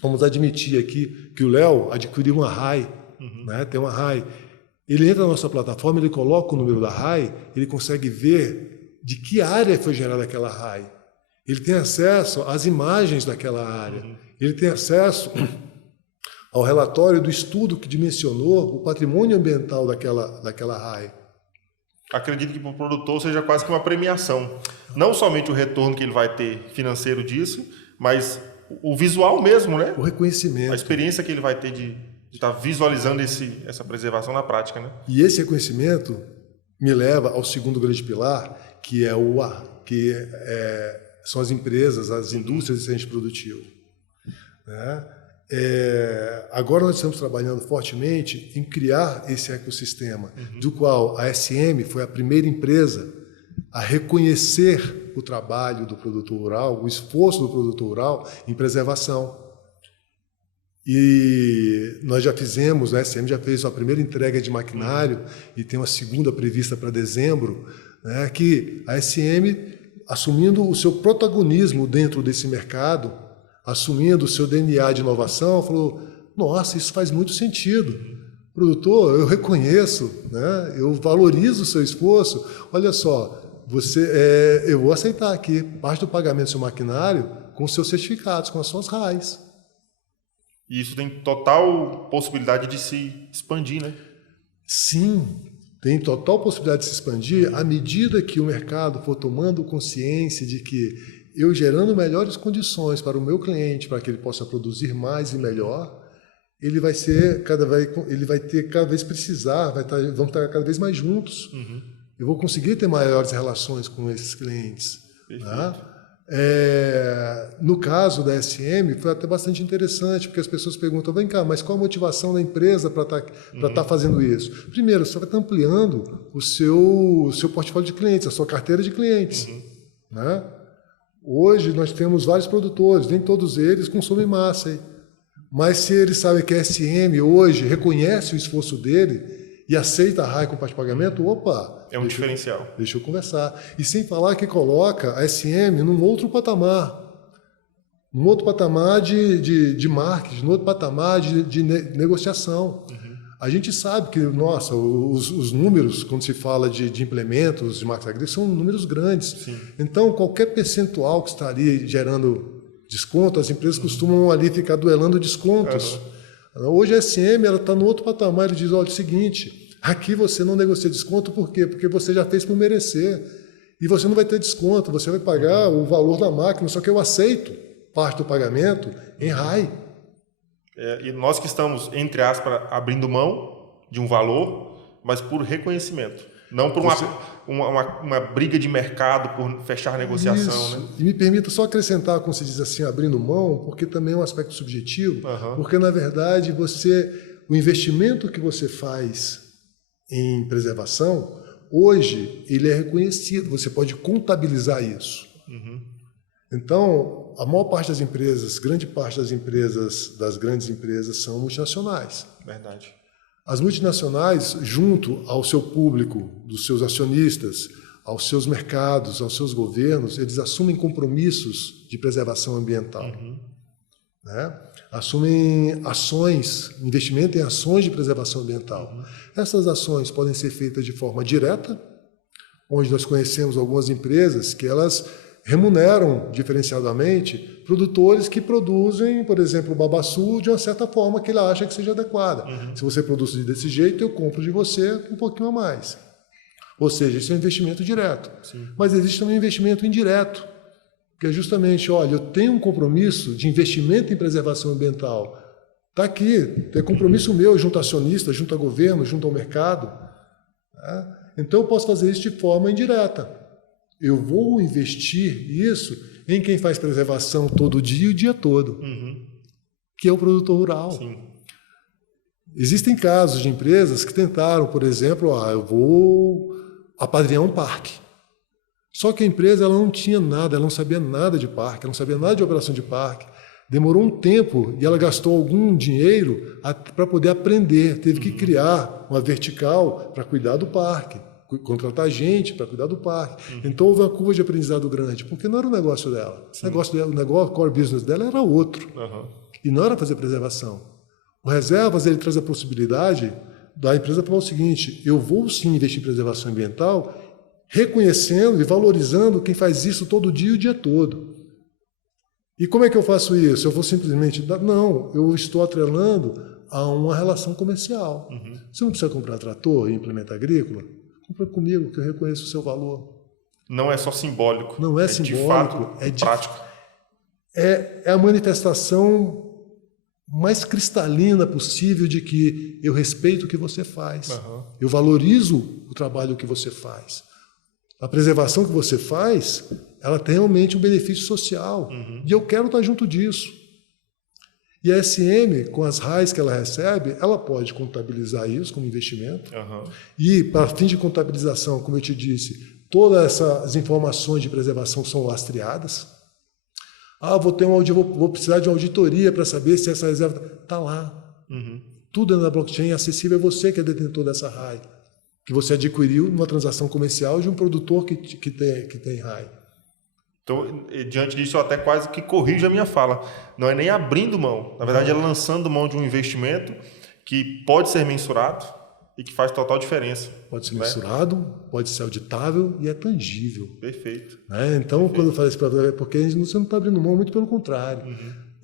vamos admitir aqui que o Léo adquiriu uma RAI, né, tem uma RAI, ele entra na nossa plataforma, ele coloca o número da RAI, ele consegue ver de que área foi gerada aquela RAI. Ele tem acesso às imagens daquela área, ele tem acesso ao relatório do estudo que dimensionou o patrimônio ambiental daquela RAI. Acredito que para o produtor seja quase que uma premiação. Não somente o retorno que ele vai ter financeiro disso, mas o visual mesmo, né? O reconhecimento. A experiência que ele vai ter de estar visualizando essa preservação na prática, né? E esse reconhecimento me leva ao segundo grande pilar, que são as empresas, as indústrias de ciência produtivo. Né? Agora nós estamos trabalhando fortemente em criar esse ecossistema, do qual a SM foi a primeira empresa a reconhecer o trabalho do produtor rural, o esforço do produtor rural em preservação. E nós já fizemos, a SM já fez a primeira entrega de maquinário e tem uma segunda prevista para dezembro, né, que a SM, assumindo o seu protagonismo dentro desse mercado, assumindo o seu DNA de inovação, falou, nossa, isso faz muito sentido. Produtor, eu reconheço, né, eu valorizo o seu esforço, olha só, eu vou aceitar aqui parte do pagamento do seu maquinário com os seus certificados, com as suas RAIs. E isso tem total possibilidade de se expandir, né? Sim, tem total possibilidade de se expandir à medida que o mercado for tomando consciência de que eu gerando melhores condições para o meu cliente, para que ele possa produzir mais e melhor, ele vai ter cada vez precisar, vamos estar cada vez mais juntos. Eu vou conseguir ter maiores relações com esses clientes. Tá? No caso da SM, foi até bastante interessante, porque as pessoas perguntam, vem cá, mas qual a motivação da empresa para estar fazendo isso? Primeiro, você vai estar ampliando o seu portfólio de clientes, a sua carteira de clientes. Né? Hoje nós temos vários produtores, nem todos eles consomem massa. Hein? Mas se eles sabem que a SM hoje reconhece o esforço dele e aceita a RAI com parte de pagamento, opa! É um diferencial. Deixa eu conversar. E sem falar que coloca a SM num outro patamar. Num outro patamar de marketing, num outro patamar de negociação. A gente sabe que, nossa, os números, quando se fala de implementos de marketing agrícola, são números grandes. Sim. Então, qualquer percentual que está ali gerando desconto, as empresas costumam ali ficar duelando descontos. Hoje a SM está no outro patamar, ele diz, olha, é o seguinte, aqui você não negocia desconto, por quê? Porque você já fez por merecer. E você não vai ter desconto, você vai pagar o valor da máquina, só que eu aceito parte do pagamento em RAI. E nós que estamos, entre aspas, abrindo mão de um valor, mas por reconhecimento. Não por uma briga de mercado, por fechar a negociação. Isso. Né? E me permita só acrescentar, como se diz assim, abrindo mão, porque também é um aspecto subjetivo, porque, na verdade, o investimento que você faz em preservação, hoje, ele é reconhecido, você pode contabilizar isso. Então, a maior parte das empresas, grande parte das grandes empresas são multinacionais. Verdade. As multinacionais, junto ao seu público, dos seus acionistas, aos seus mercados, aos seus governos, eles assumem compromissos de preservação ambiental. Né? Assumem ações, investimento em ações de preservação ambiental. Essas ações podem ser feitas de forma direta, onde nós conhecemos algumas empresas que elas remuneram diferenciadamente produtores que produzem, por exemplo, o babaçu de uma certa forma que ele acha que seja adequada. Se você produz desse jeito, eu compro de você um pouquinho a mais. Ou seja, isso é um investimento direto. Sim. Mas existe também um investimento indireto, que é justamente, olha, eu tenho um compromisso de investimento em preservação ambiental. Está aqui, é compromisso meu junto a acionista, junto a governo, junto ao mercado. Né? Então eu posso fazer isso de forma indireta. Eu vou investir isso em quem faz preservação todo dia e o dia todo, que é o produtor rural. Sim. Existem casos de empresas que tentaram, por exemplo, eu vou apadrinhar um parque. Só que a empresa ela não tinha nada, ela não sabia nada de parque, ela não sabia nada de operação de parque. Demorou um tempo e ela gastou algum dinheiro para poder aprender. Teve que criar uma vertical para cuidar do parque. Contratar gente para cuidar do parque. Então houve uma curva de aprendizado grande, porque não era o negócio dela. O negócio, core business dela era outro. E não era fazer preservação. O Reservas ele traz a possibilidade da empresa falar o seguinte, eu vou sim investir em preservação ambiental, reconhecendo e valorizando quem faz isso todo dia e o dia todo. E como é que eu faço isso? Eu vou simplesmente dar... Não, eu estou atrelando a uma relação comercial. Você não precisa comprar trator e implemento agrícola? Compra comigo, que eu reconheço o seu valor. Não é só simbólico. Não é simbólico. De fato, é prático. É a manifestação mais cristalina possível de que eu respeito o que você faz. Eu valorizo o trabalho que você faz. A preservação que você faz, ela tem realmente um benefício social. E eu quero estar junto disso. E a SM, com as RAIs que ela recebe, ela pode contabilizar isso como investimento. E, para fins de contabilização, como eu te disse, todas essas informações de preservação são lastreadas. Vou precisar de uma auditoria para saber se essa reserva... Está lá. Tudo é na blockchain, acessível a você que é detentor dessa RAI, que você adquiriu numa transação comercial de um produtor que tem RAI. Então, diante disso, eu até quase que corrijo a minha fala. Não é nem abrindo mão. Na verdade, é lançando mão de um investimento que pode ser mensurado e que faz total diferença. Pode ser mensurado, pode ser auditável e é tangível. Perfeito. Então, quando eu falo isso para você, porque você não está abrindo mão, muito pelo contrário.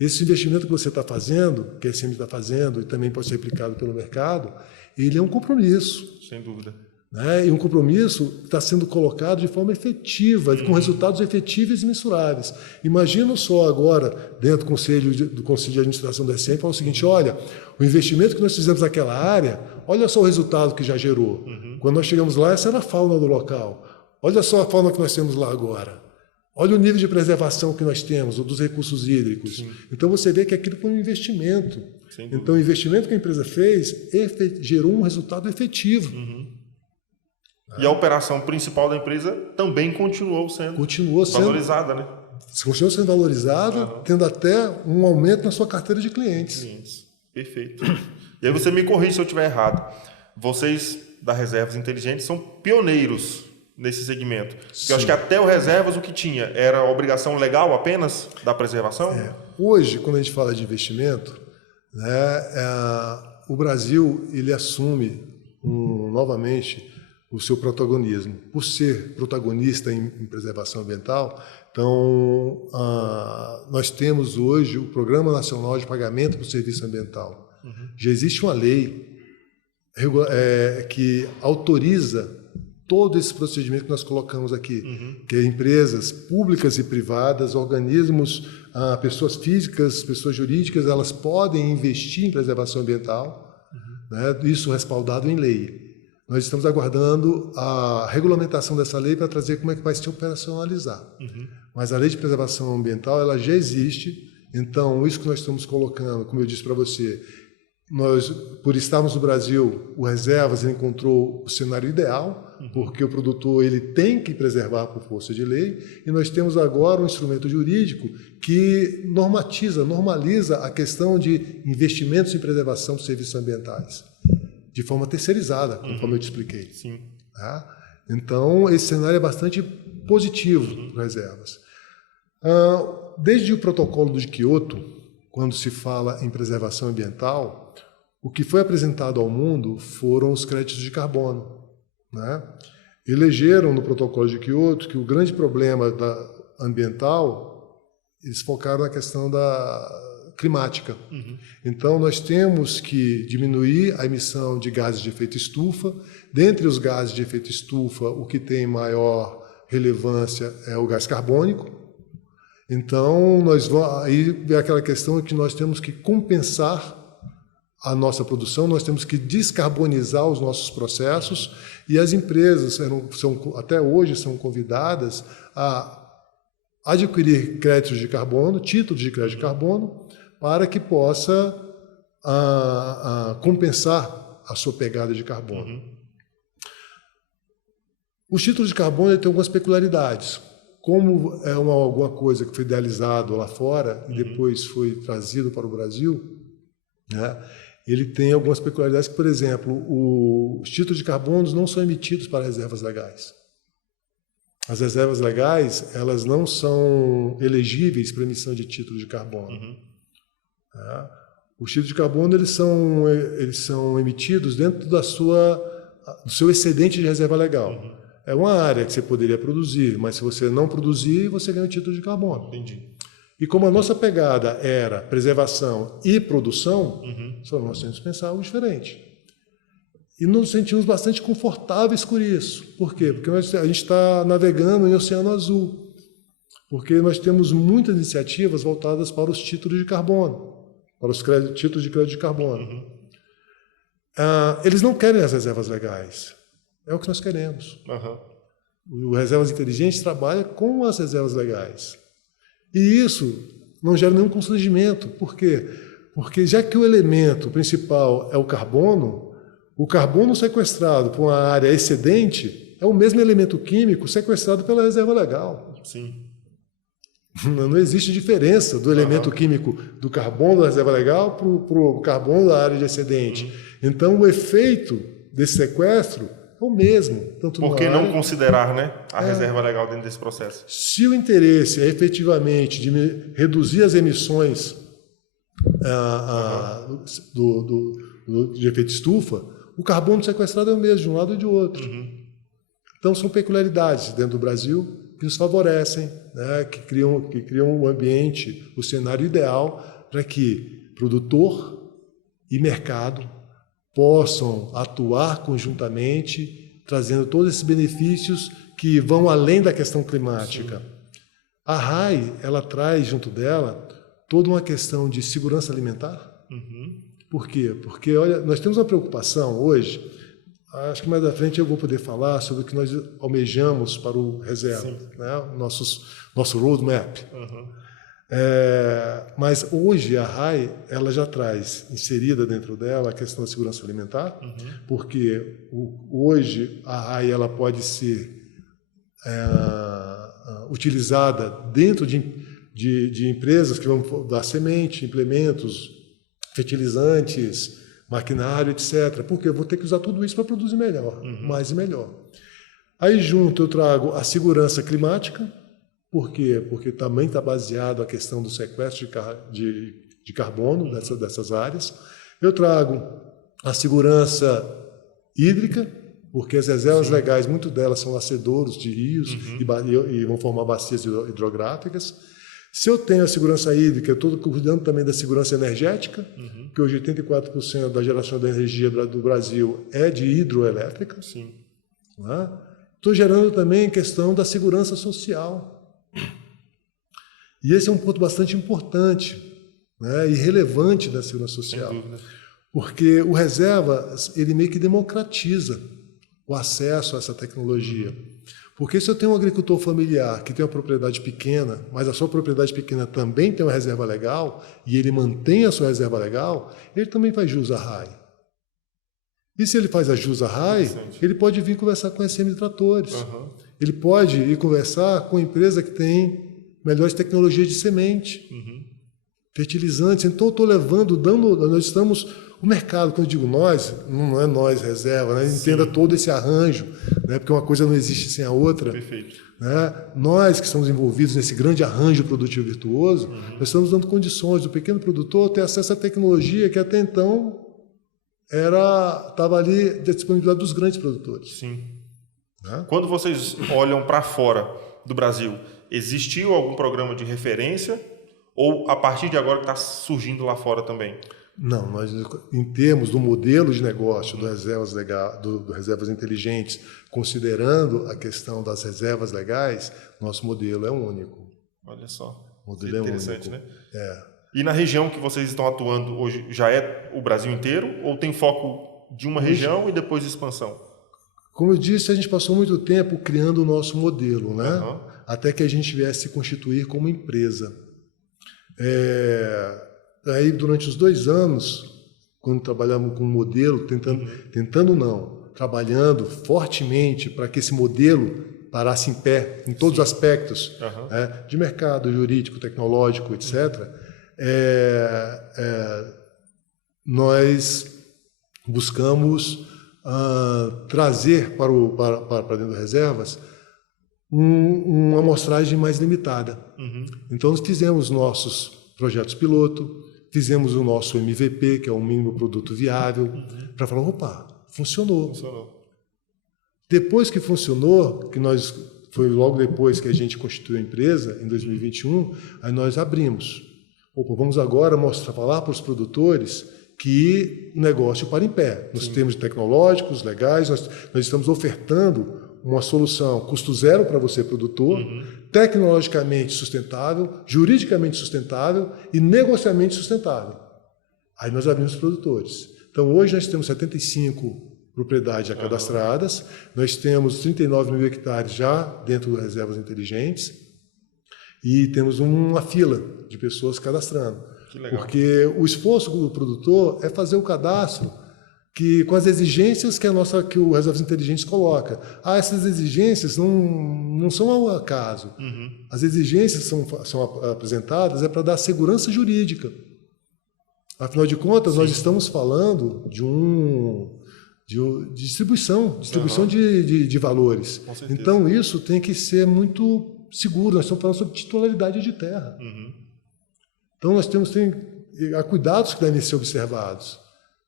esse investimento que você está fazendo, que a SM está fazendo e também pode ser replicado pelo mercado, ele é um compromisso. Sem dúvida. Né? E um compromisso que está sendo colocado de forma efetiva, com resultados efetivos e mensuráveis. Imagina só agora, dentro do Conselho de Administração da SM, falar o seguinte, olha, o investimento que nós fizemos naquela área, olha só o resultado que já gerou. Quando nós chegamos lá, essa era a fauna do local. Olha só a fauna que nós temos lá agora. Olha o nível de preservação que nós temos, dos recursos hídricos. Sim. Então você vê que aquilo foi um investimento. Então o investimento que a empresa fez gerou um resultado efetivo. E a operação principal da empresa também continuou sendo valorizada, né? Continuou sendo valorizada, tendo até um aumento na sua carteira de clientes. Perfeito. E aí você me corrige se eu estiver errado. Vocês da Reservas Inteligentes são pioneiros nesse segmento. Porque eu acho que até o Reservas o que tinha era a obrigação legal apenas da preservação? Hoje, quando a gente fala de investimento, né, o Brasil ele assume novamente o seu protagonismo. Por ser protagonista em preservação ambiental, então nós temos hoje o Programa Nacional de Pagamento por Serviço Ambiental. Já existe uma lei que autoriza todo esse procedimento que nós colocamos aqui, que é empresas públicas e privadas, organismos, pessoas físicas, pessoas jurídicas, elas podem investir em preservação ambiental, né, isso respaldado em lei. Nós estamos aguardando a regulamentação dessa lei para trazer como é que vai se operacionalizar. Mas a lei de preservação ambiental ela já existe, então isso que nós estamos colocando, como eu disse para você, nós, por estarmos no Brasil, o Reservas encontrou o cenário ideal, porque o produtor ele tem que preservar por força de lei, e nós temos agora um instrumento jurídico que normaliza a questão de investimentos em preservação de serviços ambientais, de forma terceirizada, conforme eu te expliquei. Sim. Tá? Então, esse cenário é bastante positivo para Reservas. Desde o protocolo de Quioto, quando se fala em preservação ambiental, o que foi apresentado ao mundo foram os créditos de carbono. Né? Elegeram no protocolo de Quioto que o grande problema ambiental, eles focaram na questão climática. Então, nós temos que diminuir a emissão de gases de efeito estufa. Dentre os gases de efeito estufa, o que tem maior relevância é o gás carbônico. Então, aí vem aquela questão que nós temos que compensar a nossa produção, nós temos que descarbonizar os nossos processos e as empresas até hoje são convidadas a adquirir créditos de carbono, títulos de crédito de carbono, para que possa compensar a sua pegada de carbono. Os títulos de carbono têm algumas peculiaridades. Como é alguma coisa que foi idealizado lá fora e depois foi trazido para o Brasil, né, ele tem algumas peculiaridades que, por exemplo, os títulos de carbono não são emitidos para reservas legais. As reservas legais elas não são elegíveis para emissão de títulos de carbono. Os títulos de carbono eles são emitidos dentro do seu excedente de reserva legal. É uma área que você poderia produzir, mas se você não produzir, você ganha o título de carbono. Entendi. E como a nossa pegada era preservação e produção, só nós temos que pensar algo diferente. E nos sentimos bastante confortáveis com isso. Por quê? Porque a gente está navegando em oceano azul. Porque nós temos muitas iniciativas voltadas para os títulos de carbono, para os títulos de crédito de carbono. Eles não querem as reservas legais. É o que nós queremos. O Reservas Inteligentes trabalha com as reservas legais. E isso não gera nenhum constrangimento. Por quê? Porque já que o elemento principal é o carbono sequestrado por uma área excedente é o mesmo elemento químico sequestrado pela reserva legal. Sim. Não existe diferença do elemento químico do carbono da reserva legal para o carbono da área de excedente. Então, o efeito desse sequestro é o mesmo. Por que não considerar, né, a reserva legal dentro desse processo? Se o interesse é efetivamente de reduzir as emissões de efeito estufa, o carbono sequestrado é o mesmo, de um lado e de outro. Então, são peculiaridades dentro do Brasil que nos favorecem, né, que criam o ambiente, o cenário ideal para que produtor e mercado possam atuar conjuntamente, trazendo todos esses benefícios que vão além da questão climática. Sim. A RAI, ela traz junto dela toda uma questão de segurança alimentar. Uhum. Por quê? Porque, olha, nós temos uma preocupação hoje, acho que mais à frente eu vou poder falar sobre o que nós almejamos para o reserva, né? Nosso roadmap. Uhum. Mas hoje a RAI, ela já traz inserida dentro dela a questão da segurança alimentar, porque hoje a RAI ela pode ser utilizada dentro de empresas que vão dar semente, implementos, fertilizantes, maquinário, etc. Porque eu vou ter que usar tudo isso para produzir melhor, mais e melhor. Aí junto eu trago a segurança climática. Por quê? Porque também está baseado a questão do sequestro de carbono dessas áreas. Eu trago a segurança hídrica, porque as reservas legais, muito delas são nascedouros de rios e vão formar bacias hidrográficas. Se eu tenho a segurança hídrica, eu estou cuidando também da segurança energética, porque hoje 84% da geração da energia do Brasil é de hidroelétrica. Estou gerando também a questão da segurança social. E esse é um ponto bastante importante, né, e relevante da segurança social. Porque o reserva, ele meio que democratiza o acesso a essa tecnologia. Porque se eu tenho um agricultor familiar que tem uma propriedade pequena, mas a sua propriedade pequena também tem uma reserva legal, e ele mantém a sua reserva legal, ele também faz jus à RAI. E se ele faz a jus à RAI, ele pode vir conversar com a SM Tratores. Ele pode ir conversar com a empresa que tem melhores tecnologias de semente, fertilizantes. Então, eu estou nós estamos... O mercado, quando eu digo nós, não é nós, reserva, né? Entenda todo esse arranjo, né? Porque uma coisa não existe sem a outra. Perfeito. Né? Nós que estamos envolvidos nesse grande arranjo produtivo virtuoso, nós estamos dando condições do pequeno produtor ter acesso à tecnologia que até então estava ali à disponibilidade dos grandes produtores. Sim. Né? Quando vocês olham para fora do Brasil, existiu algum programa de referência ou a partir de agora que está surgindo lá fora também? Não, nós, em termos do modelo de negócio do reservas inteligentes, considerando a questão das reservas legais, nosso modelo é único. Olha só, o modelo é interessante, único. Né? E na região que vocês estão atuando hoje, já é o Brasil inteiro ou tem foco de uma região e depois expansão? Como eu disse, a gente passou muito tempo criando o nosso modelo, né? Até que a gente viesse se constituir como empresa. Aí, durante os 2 anos, quando trabalhamos com o modelo, trabalhando fortemente para que esse modelo parasse em pé, em todos os aspectos, de mercado, jurídico, tecnológico, etc., nós buscamos trazer para dentro das reservas uma amostragem mais limitada. Então, nós fizemos nossos projetos piloto, fizemos o nosso MVP, que é o mínimo produto viável, para falar, opa, funcionou. Depois que funcionou, foi logo depois que a gente constituiu a empresa, em 2021, aí nós abrimos. Opa, vamos agora falar para os produtores que o negócio para em pé. Nos termos tecnológicos, legais, nós estamos ofertando uma solução custo zero para você, produtor, tecnologicamente sustentável, juridicamente sustentável e negocialmente sustentável. Aí nós abrimos os produtores. Então, hoje nós temos 75 propriedades já cadastradas, nós temos 39 mil hectares já dentro das reservas inteligentes e temos uma fila de pessoas cadastrando. Que legal. Porque o esforço do produtor é fazer o cadastro com as exigências que o Reservas Inteligentes coloca. Essas exigências não são ao acaso. As exigências são apresentadas para dar segurança jurídica. Afinal de contas, nós estamos falando de distribuição de valores. Então, isso tem que ser muito seguro. Nós estamos falando sobre titularidade de terra. Então, nós há cuidados que devem ser observados.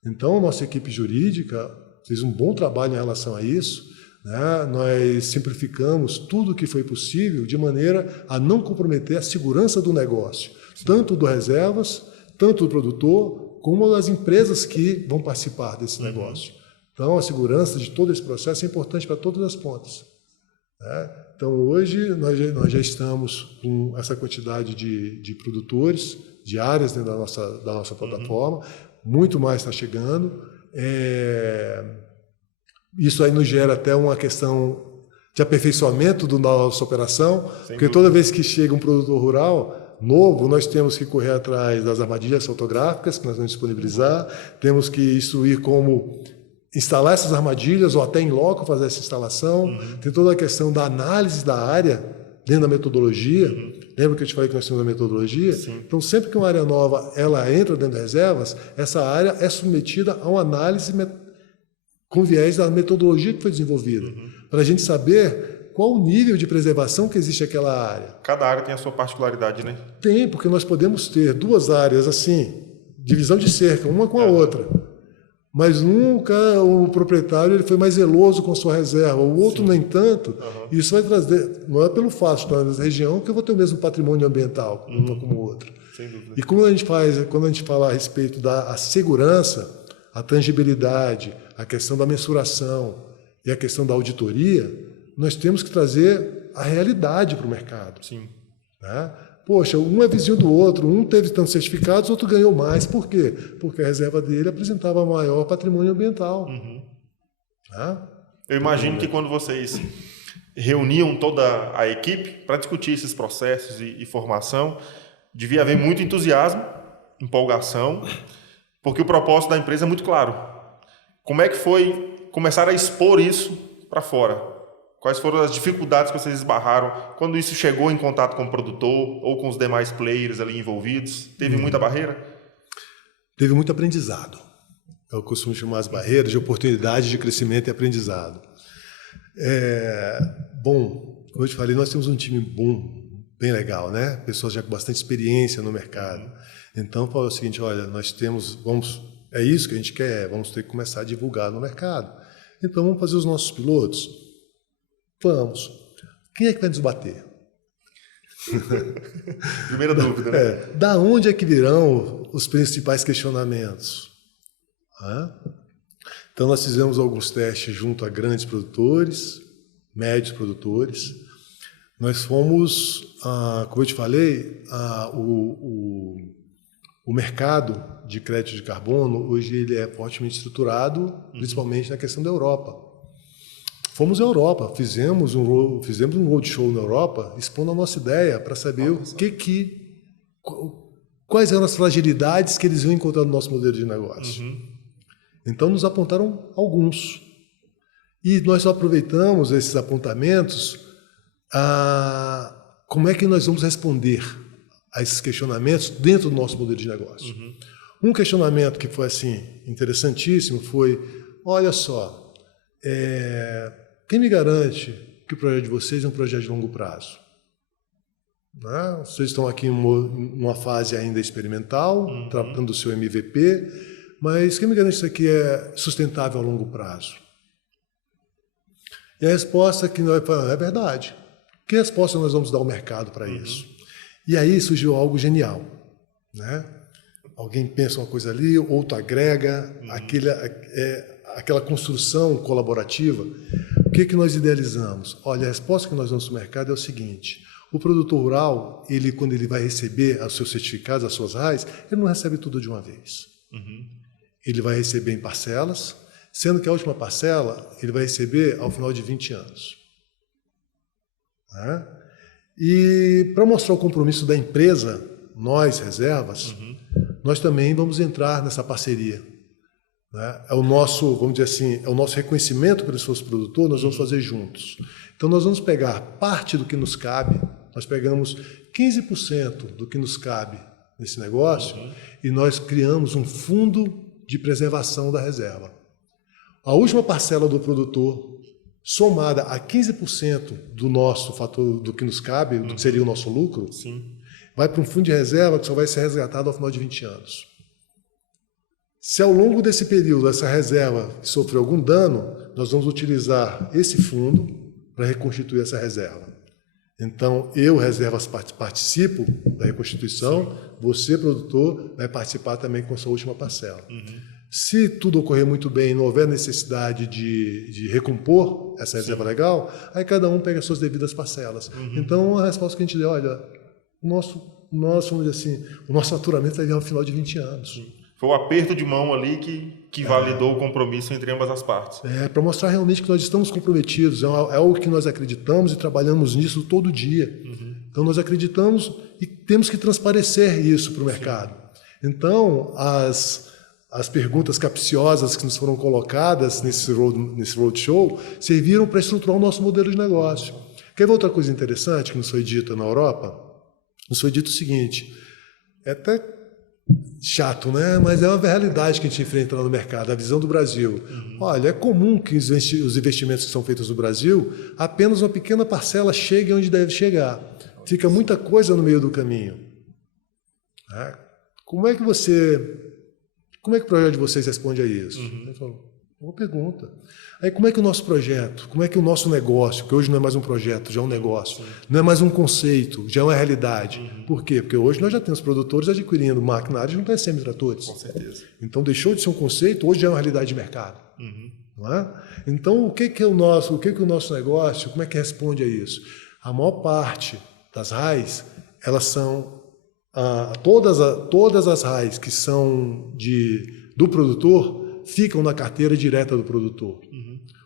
Então, nossa equipe jurídica fez um bom trabalho em relação a isso, né? Nós simplificamos tudo o que foi possível de maneira a não comprometer a segurança do negócio, tanto do reservas, tanto do produtor, como das empresas que vão participar desse negócio. Então, a segurança de todo esse processo é importante para todas as pontas, né? Então, hoje, nós já estamos com essa quantidade de produtores, de áreas dentro da nossa plataforma, muito mais está chegando. Isso aí nos gera até uma questão de aperfeiçoamento da nossa operação, porque toda vez que chega um produtor rural novo, nós temos que correr atrás das armadilhas fotográficas que nós vamos disponibilizar, temos que instruir como instalar essas armadilhas ou até em loco fazer essa instalação. Tem toda a questão da análise da área dentro da metodologia. Lembra que eu te falei que nós temos a metodologia? Sim. Então, sempre que uma área nova ela entra dentro das reservas, essa área é submetida a uma análise com viés da metodologia que foi desenvolvida, para a gente saber qual o nível de preservação que existe naquela área. Cada área tem a sua particularidade, né? Tem, porque nós podemos ter duas áreas assim, divisão de cerca, uma com a outra. Mas nunca o proprietário ele foi mais zeloso com a sua reserva, o outro nem tanto. Isso vai trazer, não é pelo fato de estar nessa região que eu vou ter o mesmo patrimônio ambiental, uma como outra. Sem dúvida. E quando a gente fala a respeito da segurança, a tangibilidade, a questão da mensuração e a questão da auditoria, nós temos que trazer a realidade para o mercado. Sim. Né? Poxa, um é vizinho do outro, um teve tantos certificados, outro ganhou mais. Por quê? Porque a reserva dele apresentava maior patrimônio ambiental. Né? Eu imagino que quando vocês reuniam toda a equipe para discutir esses processos e formação, devia haver muito entusiasmo, empolgação, porque o propósito da empresa é muito claro. Como é que foi começar a expor isso para fora? Quais foram as dificuldades que vocês esbarraram quando isso chegou em contato com o produtor ou com os demais players ali envolvidos? Teve muita barreira? Teve muito aprendizado. Eu costumo chamar as barreiras de oportunidade de crescimento e aprendizado. Bom, como eu te falei, nós temos um time bom, bem legal, né? Pessoas já com bastante experiência no mercado. Então, falou o seguinte, olha, nós temos, é isso que a gente quer, vamos ter que começar a divulgar no mercado. Então, vamos fazer os nossos pilotos? Vamos. Quem é que vai nos bater? Primeira dúvida, né? Da onde é que virão os principais questionamentos? Então, nós fizemos alguns testes junto a grandes produtores, médios produtores. Nós fomos, como eu te falei, o mercado de crédito de carbono, hoje ele é fortemente estruturado, principalmente na questão da Europa. Fomos à Europa, fizemos um roadshow na Europa, expondo a nossa ideia para saber quais eram as fragilidades que eles iam encontrar no nosso modelo de negócio. Então, nos apontaram alguns. E nós aproveitamos esses apontamentos como é que nós vamos responder a esses questionamentos dentro do nosso modelo de negócio. Um questionamento que foi assim interessantíssimo foi, olha só, quem me garante que o projeto de vocês é um projeto de longo prazo? Né? Vocês estão aqui em uma fase ainda experimental, tratando do seu MVP, mas quem me garante que isso aqui é sustentável a longo prazo? E a resposta que nós falamos é verdade. Que resposta nós vamos dar ao mercado para isso? E aí surgiu algo genial. Né? Alguém pensa uma coisa ali, outro agrega, aquela construção colaborativa. O que nós idealizamos? Olha, a resposta que nós damos para o mercado é o seguinte: o produtor rural, quando ele vai receber os seus certificados, as suas RAIs, ele não recebe tudo de uma vez. Ele vai receber em parcelas, sendo que a última parcela ele vai receber ao final de 20 anos. Né? E para mostrar o compromisso da empresa, nós, reservas, nós também vamos entrar nessa parceria. Né? É o nosso, vamos dizer assim, é o nosso reconhecimento pelo esforço produtor, nós vamos fazer juntos. Então, nós vamos pegar parte do que nos cabe, nós pegamos 15% do que nos cabe nesse negócio e nós criamos um fundo de preservação da reserva. A última parcela do produtor, somada a 15% do nosso fator, do que nos cabe, do que seria o nosso lucro, vai para um fundo de reserva que só vai ser resgatado ao final de 20 anos. Se ao longo desse período essa reserva sofrer algum dano, nós vamos utilizar esse fundo para reconstituir essa reserva. Então, eu, reservas, participo da reconstituição, você, produtor, vai participar também com a sua última parcela. Se tudo ocorrer muito bem e não houver necessidade de recompor essa reserva legal, aí cada um pega as suas devidas parcelas. Então, a resposta que a gente deu, olha, vamos dizer assim, o nosso faturamento vai vir ao final de 20 anos. Foi o aperto de mão ali que validou o compromisso entre ambas as partes. Para mostrar realmente que nós estamos comprometidos, é algo que nós acreditamos e trabalhamos nisso todo dia. Então, nós acreditamos e temos que transparecer isso para o mercado. Então, as perguntas capciosas que nos foram colocadas nesse roadshow serviram para estruturar o nosso modelo de negócio. Quer ver outra coisa interessante que nos foi dita na Europa? Nos foi dito o seguinte, é até chato, né? Mas é uma realidade que a gente enfrenta lá no mercado, a visão do Brasil. Olha, é comum que os investimentos que são feitos no Brasil, apenas uma pequena parcela chegue onde deve chegar. Fica muita coisa no meio do caminho. Como é que o projeto de vocês responde a isso? Eu falo, boa pergunta. Aí como é que o nosso projeto, como é que o nosso negócio, que hoje não é mais um projeto, já é um negócio, não é mais um conceito, já é uma realidade. Por quê? Porque hoje nós já temos produtores adquirindo maquinários junto a semi-tratores. Com certeza. Então deixou de ser um conceito, hoje já é uma realidade de mercado. Não é? Então o que é o nosso negócio, como é que responde a isso? A maior parte das RAIs, elas são todas as RAIs que são do produtor ficam na carteira direta do produtor.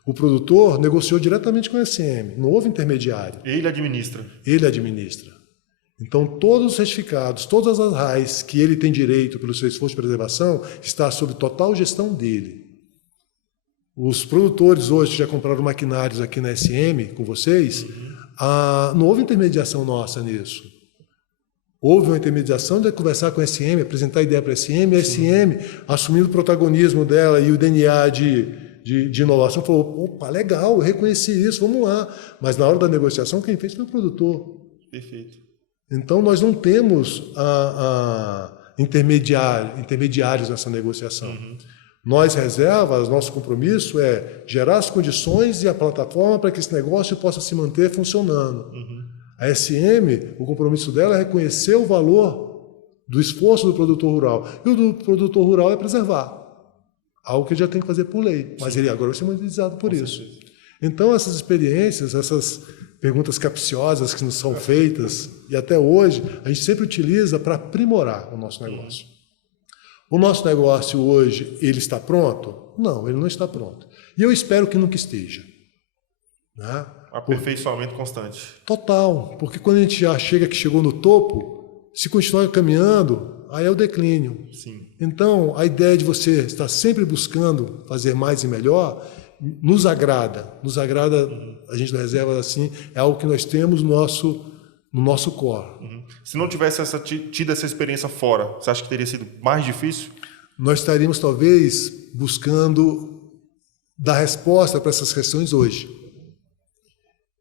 O produtor negociou diretamente com a SM, não houve intermediário. Ele administra. Ele administra. Então, todos os certificados, todas as RAIs que ele tem direito pelo seu esforço de preservação, está sob total gestão dele. Os produtores hoje que já compraram maquinários aqui na SM com vocês, não houve intermediação nossa nisso. Houve uma intermediação de conversar com a SM, apresentar a ideia para a SM, e a SM, assumindo o protagonismo dela e o DNA de inovação, falou, opa, legal, eu reconheci isso, vamos lá. Mas na hora da negociação, quem fez foi o produtor. Perfeito. Então, nós não temos intermediários nessa negociação. Nós, reservas, nosso compromisso é gerar as condições e a plataforma para que esse negócio possa se manter funcionando. A SM, o compromisso dela é reconhecer o valor do esforço do produtor rural. E o do produtor rural é preservar. Algo que ele já tem que fazer por lei. Mas ele agora vai ser monetizado por isso. Então, essas experiências, essas perguntas capciosas que nos são feitas, e até hoje, a gente sempre utiliza para aprimorar o nosso negócio. O nosso negócio hoje, ele está pronto? Não, ele não está pronto. E eu espero que nunca esteja. Né? Aperfeiçoamento constante. Total, porque quando a gente já chegou no topo, se continuar caminhando, aí é o declínio. Sim. Então, a ideia de você estar sempre buscando fazer mais e melhor, nos agrada. Nos agrada, a gente da reserva assim, é algo que nós temos no nosso core. Se não tivesse tido essa experiência fora, você acha que teria sido mais difícil? Nós estaríamos, talvez, buscando dar resposta para essas questões hoje.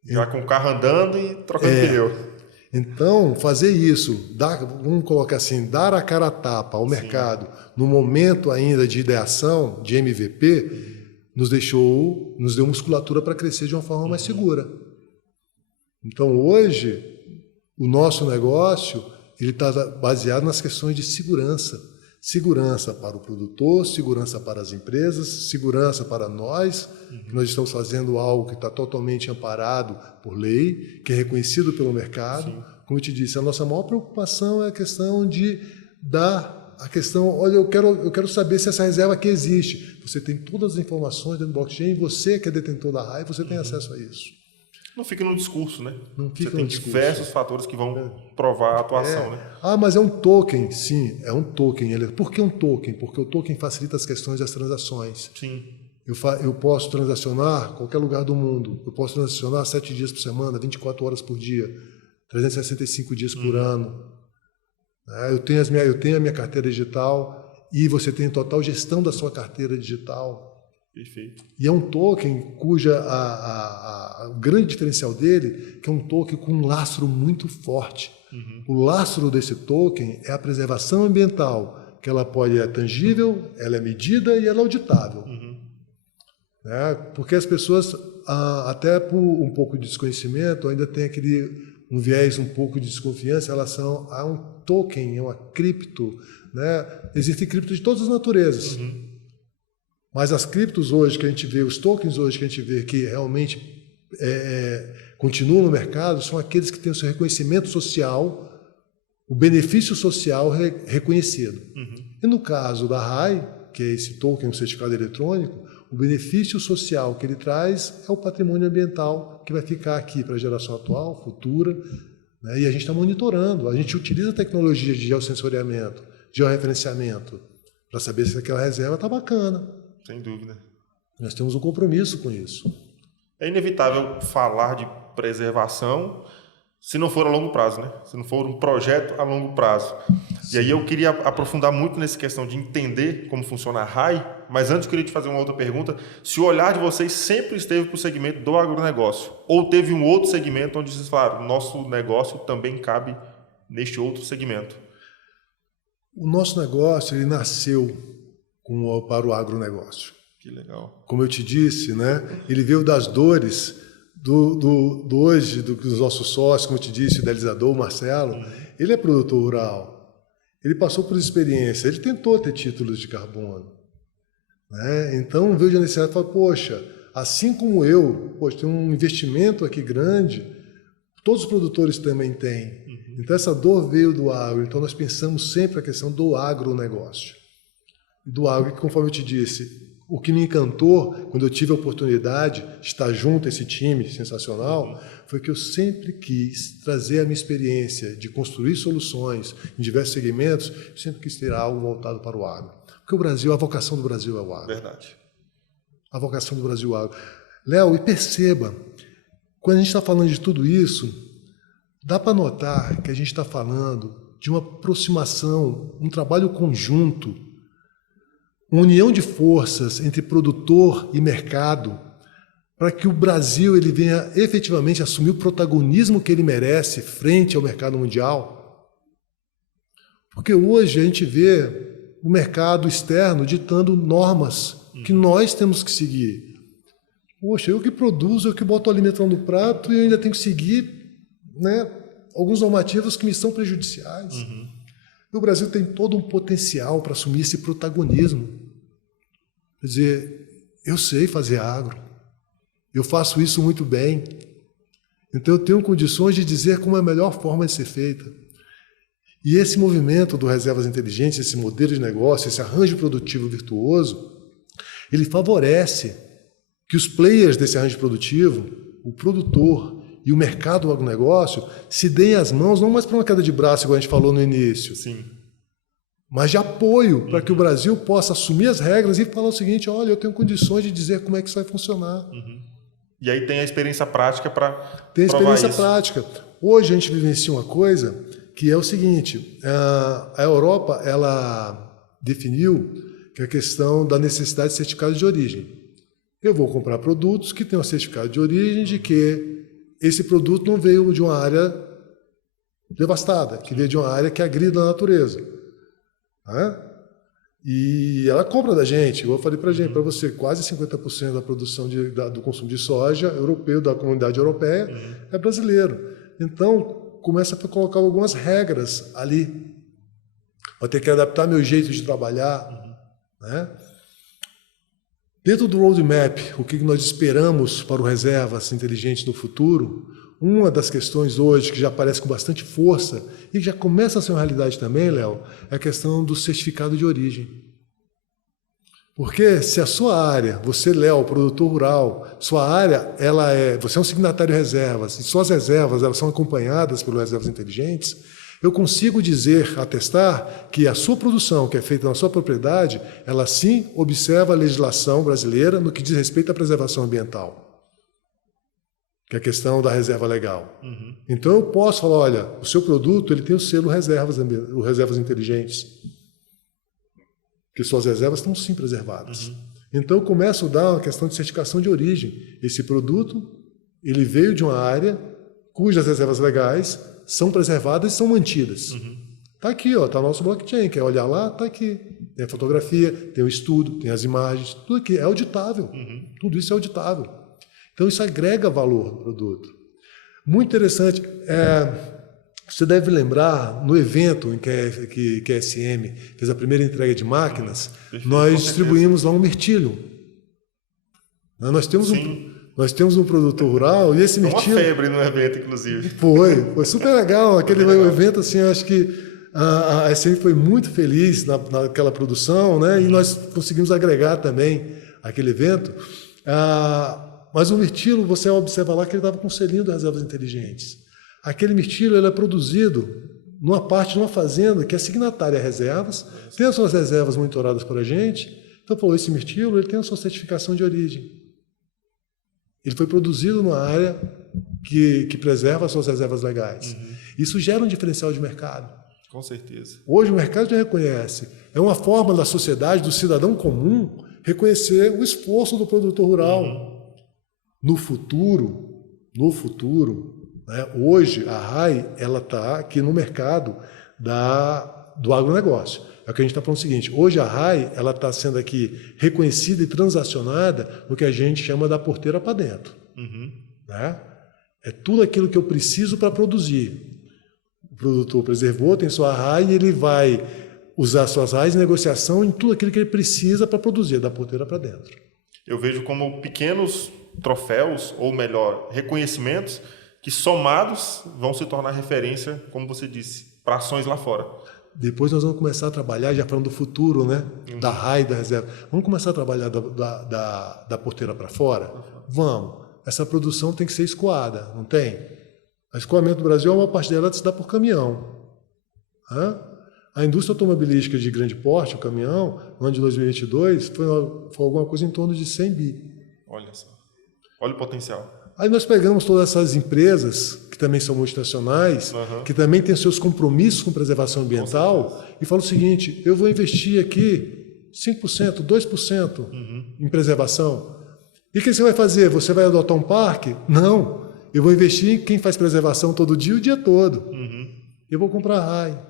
Já com o carro andando e trocando pneu. Então, fazer isso, vamos colocar assim, dar a cara a tapa ao mercado, no momento ainda de ideação, de MVP, nos deu musculatura para crescer de uma forma mais segura. Então, hoje, o nosso negócio ele está baseado nas questões de segurança. Segurança para o produtor, segurança para as empresas, segurança para nós, que nós estamos fazendo algo que está totalmente amparado por lei, que é reconhecido pelo mercado. Como eu te disse, a nossa maior preocupação é a questão de dar a questão, olha, eu quero saber se essa reserva aqui existe. Você tem todas as informações dentro do blockchain, você que é detentor da RAI, você tem acesso a isso. Não fica no discurso, né? Não fica você tem diversos fatores que vão provar a atuação, né? Mas é um token, sim, é um token. Por que um token? Porque o token facilita as questões das transações. Sim. Eu posso transacionar em qualquer lugar do mundo. Eu posso transacionar 7 dias por semana, 24 horas por dia, 365 dias por ano. Eu tenho a minha carteira digital e você tem total gestão da sua carteira digital. Perfeito. E é um token cuja o grande diferencial dele que é um token com um lastro muito forte. O lastro desse token é a preservação ambiental, que ela é tangível, ela é medida e ela é auditável. né? Porque as pessoas, até por um pouco de desconhecimento, ainda tem um viés um pouco de desconfiança em relação a um token, a uma cripto, né? Existem criptos de todas as naturezas. Mas as criptos hoje que a gente vê, os tokens hoje que a gente vê que realmente continuam no mercado, são aqueles que têm o seu reconhecimento social, o benefício social reconhecido. E no caso da RAI, que é esse token, um certificado eletrônico, o benefício social que ele traz é o patrimônio ambiental que vai ficar aqui para a geração atual, futura, né? E a gente está monitorando, a gente utiliza tecnologia de geossensoriamento, georreferenciamento, para saber se aquela reserva está bacana. Sem dúvida. Nós temos um compromisso com isso. É inevitável falar de preservação se não for a longo prazo, né? Se não for um projeto a longo prazo. Sim. E aí eu queria aprofundar muito nessa questão de entender como funciona a RAI, mas antes eu queria te fazer uma outra pergunta. Se o olhar de vocês sempre esteve para o segmento do agronegócio, ou teve um outro segmento onde vocês falaram, nosso negócio também cabe neste outro segmento? O nosso negócio, ele nasceu para o agronegócio. Que legal. Como eu te disse, né? Ele veio das dores hoje, dos nossos sócios, como eu te disse, o idealizador, o Marcelo. Ele é produtor rural. Ele passou por experiência, ele tentou ter títulos de carbono, né? Então veio a necessidade e falou, poxa, assim como poxa, tem um investimento aqui grande, todos os produtores também têm. Então essa dor veio do agro, então nós pensamos sempre a questão do agronegócio. Do agro, que conforme eu te disse, o que me encantou, quando eu tive a oportunidade de estar junto a esse time sensacional, foi que eu sempre quis trazer a minha experiência de construir soluções em diversos segmentos, eu sempre quis ter algo voltado para o agro. Porque o Brasil, a vocação do Brasil é o agro. Verdade. A vocação do Brasil é o agro. Léo, e perceba, quando a gente está falando de tudo isso, dá para notar que a gente está falando de uma aproximação, um trabalho conjunto, uma união de forças entre produtor e mercado, para que o Brasil ele venha efetivamente assumir o protagonismo que ele merece frente ao mercado mundial. Porque hoje a gente vê o mercado externo ditando normas que nós temos que seguir. Poxa, eu que produzo, eu que boto o alimento no prato e eu ainda tenho que seguir, né, alguns normativos que me são prejudiciais. O Brasil tem todo um potencial para assumir esse protagonismo. Quer dizer, eu sei fazer agro, eu faço isso muito bem, então eu tenho condições de dizer como é a melhor forma de ser feita. E esse movimento do Reservas Inteligentes, esse modelo de negócio, esse arranjo produtivo virtuoso, ele favorece que os players desse arranjo produtivo, o produtor e o mercado do agronegócio, se deem as mãos, não mais para uma queda de braço, igual a gente falou no início, sim, mas de apoio para que o Brasil possa assumir as regras e falar o seguinte, olha, eu tenho condições de dizer como é que isso vai funcionar. E aí tem a experiência prática para Tem a experiência isso. prática. Hoje a gente vivencia uma coisa que é o seguinte, a Europa ela definiu que é a questão da necessidade de certificado de origem. Eu vou comprar produtos que tenham certificado de origem de que esse produto não veio de uma área devastada, que veio de uma área que agrida a natureza. Né? E ela compra da gente, eu falei para você, quase 50% da produção do consumo de soja europeu, da comunidade europeia, é brasileiro. Então, começa a colocar algumas regras ali. Vou ter que adaptar meu jeito de trabalhar. Né? Dentro do roadmap, o que nós esperamos para o Reservas Inteligentes no futuro, uma das questões hoje que já aparece com bastante força e já começa a ser uma realidade também, Léo, é a questão do certificado de origem. Porque se a sua área, você, Léo, produtor rural, sua área, você é um signatário de reservas, e suas reservas elas são acompanhadas pelas Reservas Inteligentes, eu consigo dizer, atestar, que a sua produção, que é feita na sua propriedade, ela sim observa a legislação brasileira no que diz respeito à preservação ambiental, que é a questão da reserva legal. Então eu posso falar, olha, o seu produto ele tem o selo Reservas Inteligentes, que suas reservas estão sim preservadas. Então eu começo a dar uma questão de certificação de origem. Esse produto ele veio de uma área cujas reservas legais são preservadas e são mantidas. Está aqui, está o nosso blockchain, quer olhar lá? Está aqui. Tem a fotografia, tem o estudo, tem as imagens, tudo aqui é auditável. Tudo isso é auditável. Então isso agrega valor no produto. Muito interessante. Você deve lembrar, no evento em que a SM fez a primeira entrega de máquinas, nós distribuímos lá um mirtilho. Nós temos um produtor rural e esse mirtilho... Uma febre no evento, inclusive. Foi super legal. Aquele evento, assim, eu acho que a SM foi muito feliz naquela produção, né? E nós conseguimos agregar também aquele evento. Mas o mirtilo, você observa lá que ele estava com um selinho das reservas inteligentes. Aquele mirtilo ele é produzido numa fazenda que é signatária a reservas, tem as suas reservas monitoradas por a gente. Então, esse mirtilo ele tem a sua certificação de origem. Ele foi produzido numa área que preserva as suas reservas legais. Isso gera um diferencial de mercado. Com certeza. Hoje o mercado já reconhece. É uma forma da sociedade, do cidadão comum, reconhecer o esforço do produtor rural. No futuro, né, hoje a RAI está aqui no mercado do agronegócio. É o que a gente está falando o seguinte, hoje a RAI está sendo aqui reconhecida e transacionada no que a gente chama da porteira para dentro. Né? É tudo aquilo que eu preciso para produzir. O produtor preservou, tem sua RAI e ele vai usar suas RAIs em negociação em tudo aquilo que ele precisa para produzir, da porteira para dentro. Eu vejo como pequenos troféus, ou melhor, reconhecimentos, que somados vão se tornar referência, como você disse, para ações lá fora. Depois nós vamos começar a trabalhar, já falando do futuro, né? Da RAI, da reserva. Vamos começar a trabalhar da porteira para fora? Vamos. Essa produção tem que ser escoada, não tem? O escoamento do Brasil, uma parte dela se dá por caminhão. A indústria automobilística de grande porte, o caminhão, no ano de 2022, foi alguma coisa em torno de 100 bi. Olha só. Olha o potencial. Aí nós pegamos todas essas empresas, que também são multinacionais, que também têm seus compromissos com preservação ambiental, e falo o seguinte, eu vou investir aqui 5%, 2% em preservação. E o que você vai fazer? Você vai adotar um parque? Não. Eu vou investir em quem faz preservação todo dia, o dia todo. Eu vou comprar RAI.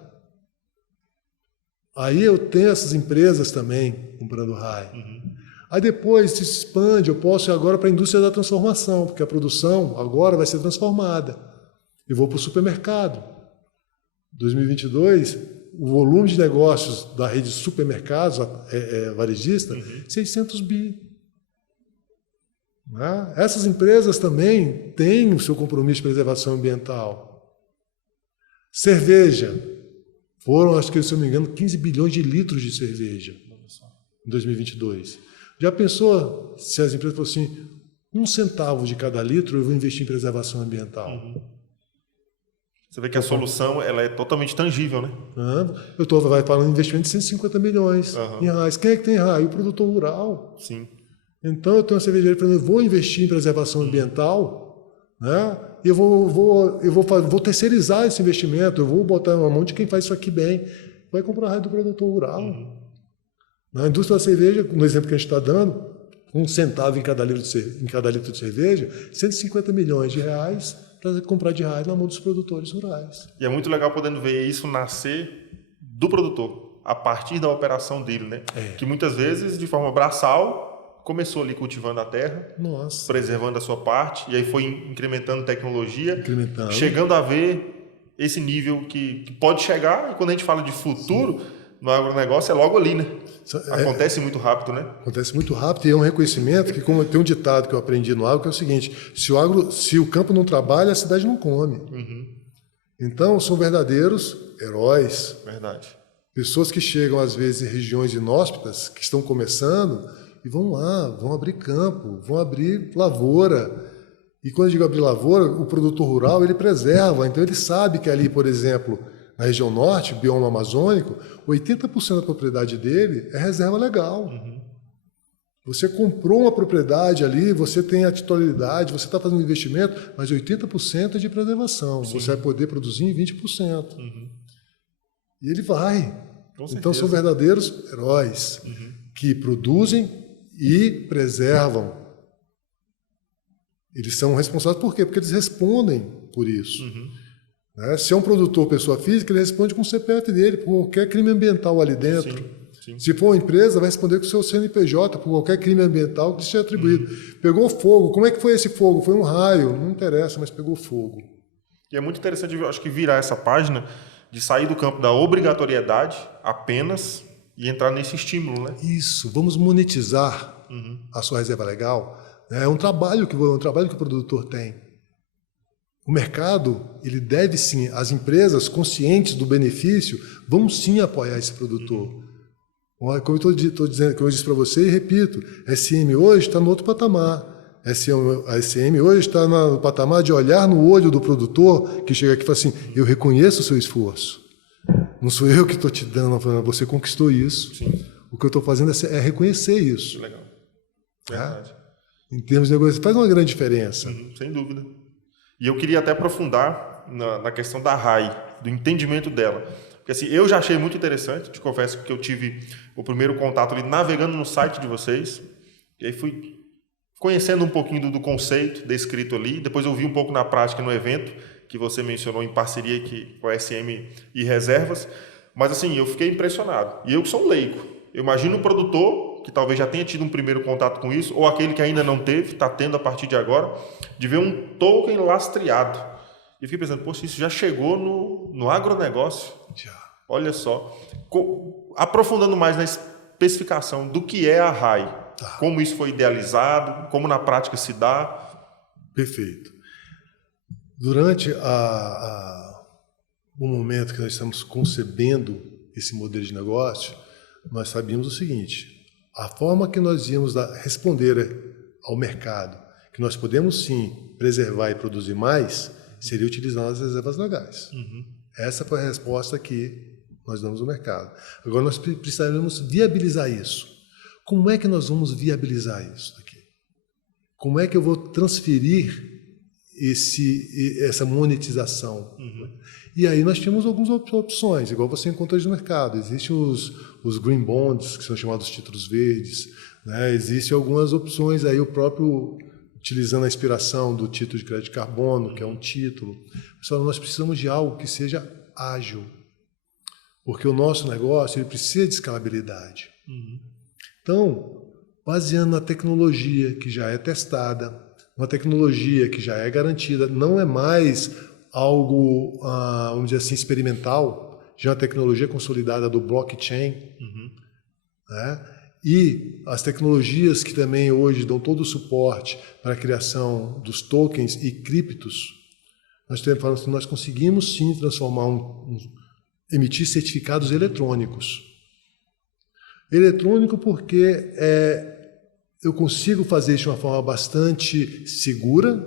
Aí eu tenho essas empresas também comprando RAI. Aí depois se expande, eu posso ir agora para a indústria da transformação, porque a produção agora vai ser transformada. Eu vou para o supermercado. 2022, o volume de negócios da rede de supermercados varejista, 600 bi. Né? Essas empresas também têm o seu compromisso de preservação ambiental. Cerveja. Foram, acho que, se eu não me engano, 15 bilhões de litros de cerveja em 2022. Já pensou se as empresas fossem assim, 1 centavo de cada litro eu vou investir em preservação ambiental? Você vê que a solução ela é totalmente tangível, né? Vai falando em investimento de 150 milhões em reais. Quem é que tem RAI? O produtor rural. Sim. Então eu tenho uma cervejaria falando, eu vou investir em preservação ambiental, né? E eu vou terceirizar esse investimento, eu vou botar na mão de quem faz isso aqui bem. Vai comprar RAI do produtor rural. Na indústria da cerveja, no exemplo que a gente está dando, 1 centavo em cada litro de cerveja, 150 milhões de reais para comprar de RAI na mão dos produtores rurais. E é muito legal podendo ver isso nascer do produtor, a partir da operação dele, né? Que muitas vezes, de forma braçal, começou ali cultivando a terra, preservando a sua parte, e aí foi incrementando tecnologia, chegando a ver esse nível que pode chegar, e quando a gente fala de futuro, no agronegócio é logo ali, né? Acontece muito rápido, né? Acontece muito rápido e é um reconhecimento que, como tem um ditado que eu aprendi no agro, que é o seguinte, se o campo não trabalha, a cidade não come. Então, são verdadeiros heróis. Verdade. Pessoas que chegam, às vezes, em regiões inóspitas, que estão começando, e vão lá, vão abrir campo, vão abrir lavoura. E quando eu digo abrir lavoura, o produtor rural, ele preserva. Então, ele sabe que ali, por exemplo, na região norte, bioma amazônico, 80% da propriedade dele é reserva legal. Você comprou uma propriedade ali, você tem a titularidade, você está fazendo um investimento, mas 80% é de preservação. Você vai poder produzir em 20%. E ele vai. Então são verdadeiros heróis que produzem e preservam. Eles são responsáveis por quê? Porque eles respondem por isso. Se é um produtor, pessoa física, ele responde com o CPF dele, por qualquer crime ambiental ali dentro. Sim. Se for uma empresa, vai responder com o seu CNPJ por qualquer crime ambiental que seja atribuído. Pegou fogo, como é que foi esse fogo? Foi um raio, não interessa, mas pegou fogo. E é muito interessante, eu acho que virar essa página de sair do campo da obrigatoriedade apenas e entrar nesse estímulo, né? Isso, vamos monetizar a sua reserva legal. É um trabalho que o produtor tem. O mercado, ele deve sim, as empresas conscientes do benefício, vão sim apoiar esse produtor. Como eu estou dizendo, como eu disse para você e repito, a SM hoje está no outro patamar. A SM hoje está no patamar de olhar no olho do produtor que chega aqui e fala assim, eu reconheço o seu esforço. Não sou eu que estou te dando, você conquistou isso. Sim. O que eu estou fazendo é reconhecer isso. Que legal. Verdade. Em termos de negócio, faz uma grande diferença. Sem dúvida. E eu queria até aprofundar na questão da RAI, do entendimento dela. Porque assim, eu já achei muito interessante, te confesso que eu tive o primeiro contato ali navegando no site de vocês, e aí fui conhecendo um pouquinho do conceito descrito ali, depois eu vi um pouco na prática no evento, que você mencionou em parceria com a SM e Reservas, mas assim, eu fiquei impressionado. E eu que sou um leigo, eu imagino o produtor, que talvez já tenha tido um primeiro contato com isso, ou aquele que ainda não teve, está tendo a partir de agora, de ver um token lastreado. E eu fiquei pensando, poxa, isso já chegou no agronegócio? Já. Olha só. Aprofundando mais na especificação do que é a RAI, como isso foi idealizado, como na prática se dá. Perfeito. Durante o momento que nós estamos concebendo esse modelo de negócio, nós sabíamos o seguinte, a forma que nós íamos responder ao mercado, que nós podemos sim preservar e produzir mais, seria utilizando as reservas legais. Essa foi a resposta que nós damos ao mercado. Agora nós precisaremos viabilizar isso. Como é que nós vamos viabilizar isso daqui? Como é que eu vou transferir essa monetização? E aí nós temos algumas opções, igual você encontra no mercado. Existem os green bonds, que são chamados títulos verdes, né? Existem algumas opções aí, o próprio utilizando a inspiração do título de crédito de carbono, que é um título. Pessoal, nós precisamos de algo que seja ágil, porque o nosso negócio ele precisa de escalabilidade. Então, baseando na tecnologia que já é testada, uma tecnologia que já é garantida, não é mais algo, vamos dizer assim, experimental, já é uma tecnologia consolidada do blockchain, né? E as tecnologias que também hoje dão todo o suporte para a criação dos tokens e criptos, nós estamos falando que nós conseguimos sim transformar emitir certificados eletrônicos. Eletrônico porque eu consigo fazer isso de uma forma bastante segura,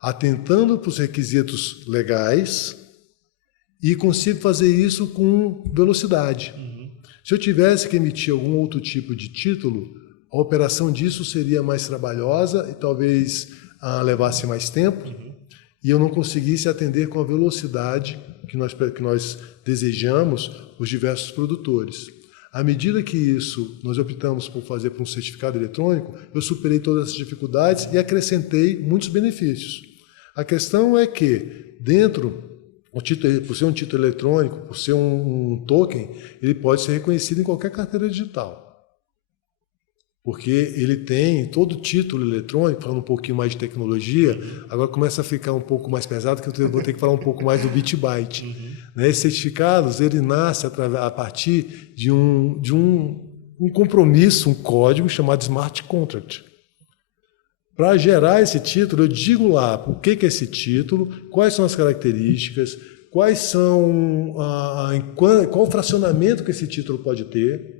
atentando para os requisitos legais e consigo fazer isso com velocidade. Se eu tivesse que emitir algum outro tipo de título, a operação disso seria mais trabalhosa e talvez levasse mais tempo e eu não conseguisse atender com a velocidade que nós desejamos os diversos produtores. À medida que nós optamos por fazer por um certificado eletrônico, eu superei todas essas dificuldades e acrescentei muitos benefícios. A questão é que, por ser um título eletrônico, por ser um token, ele pode ser reconhecido em qualquer carteira digital. Porque ele tem todo título eletrônico, falando um pouquinho mais de tecnologia, agora começa a ficar um pouco mais pesado, que eu vou ter que falar um pouco mais do Bitbyte. Esses certificados, ele nasce a partir de um compromisso, um código chamado Smart Contract. Para gerar esse título, eu digo lá o que é esse título, quais são as características, qual o fracionamento que esse título pode ter.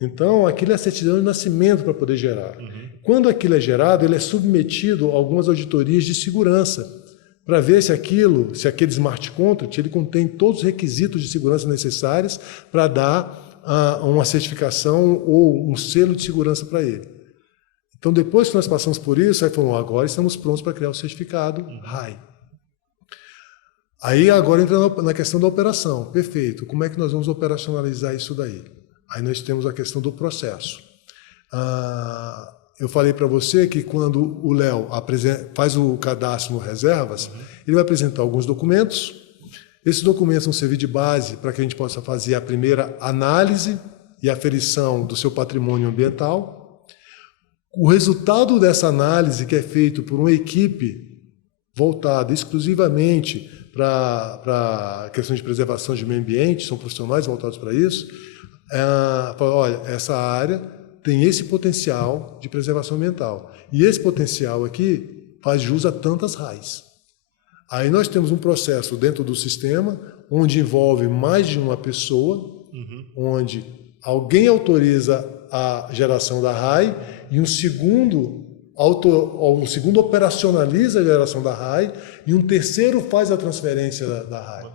Então, aquilo é a certidão de nascimento para poder gerar. Quando aquilo é gerado, ele é submetido a algumas auditorias de segurança para ver se aquele smart contract, ele contém todos os requisitos de segurança necessários para dar uma certificação ou um selo de segurança para ele. Então, depois que nós passamos por isso, aí falamos, agora estamos prontos para criar o certificado RAI. Aí agora entra na questão da operação. Perfeito. Como é que nós vamos operacionalizar isso daí? Aí nós temos a questão do processo. Eu falei para você que quando o Léo faz o cadastro no Reservas, ele vai apresentar alguns documentos. Esses documentos vão servir de base para que a gente possa fazer a primeira análise e aferição do seu patrimônio ambiental. O resultado dessa análise, que é feito por uma equipe voltada exclusivamente para a questão de preservação de meio ambiente, são profissionais voltados para isso, fala, olha, essa área tem esse potencial de preservação ambiental. E esse potencial aqui faz jus a tantas RAIs. Aí nós temos um processo dentro do sistema onde envolve mais de uma pessoa, onde alguém autoriza a geração da RAI e um segundo operacionaliza a geração da RAI e um terceiro faz a transferência da RAI.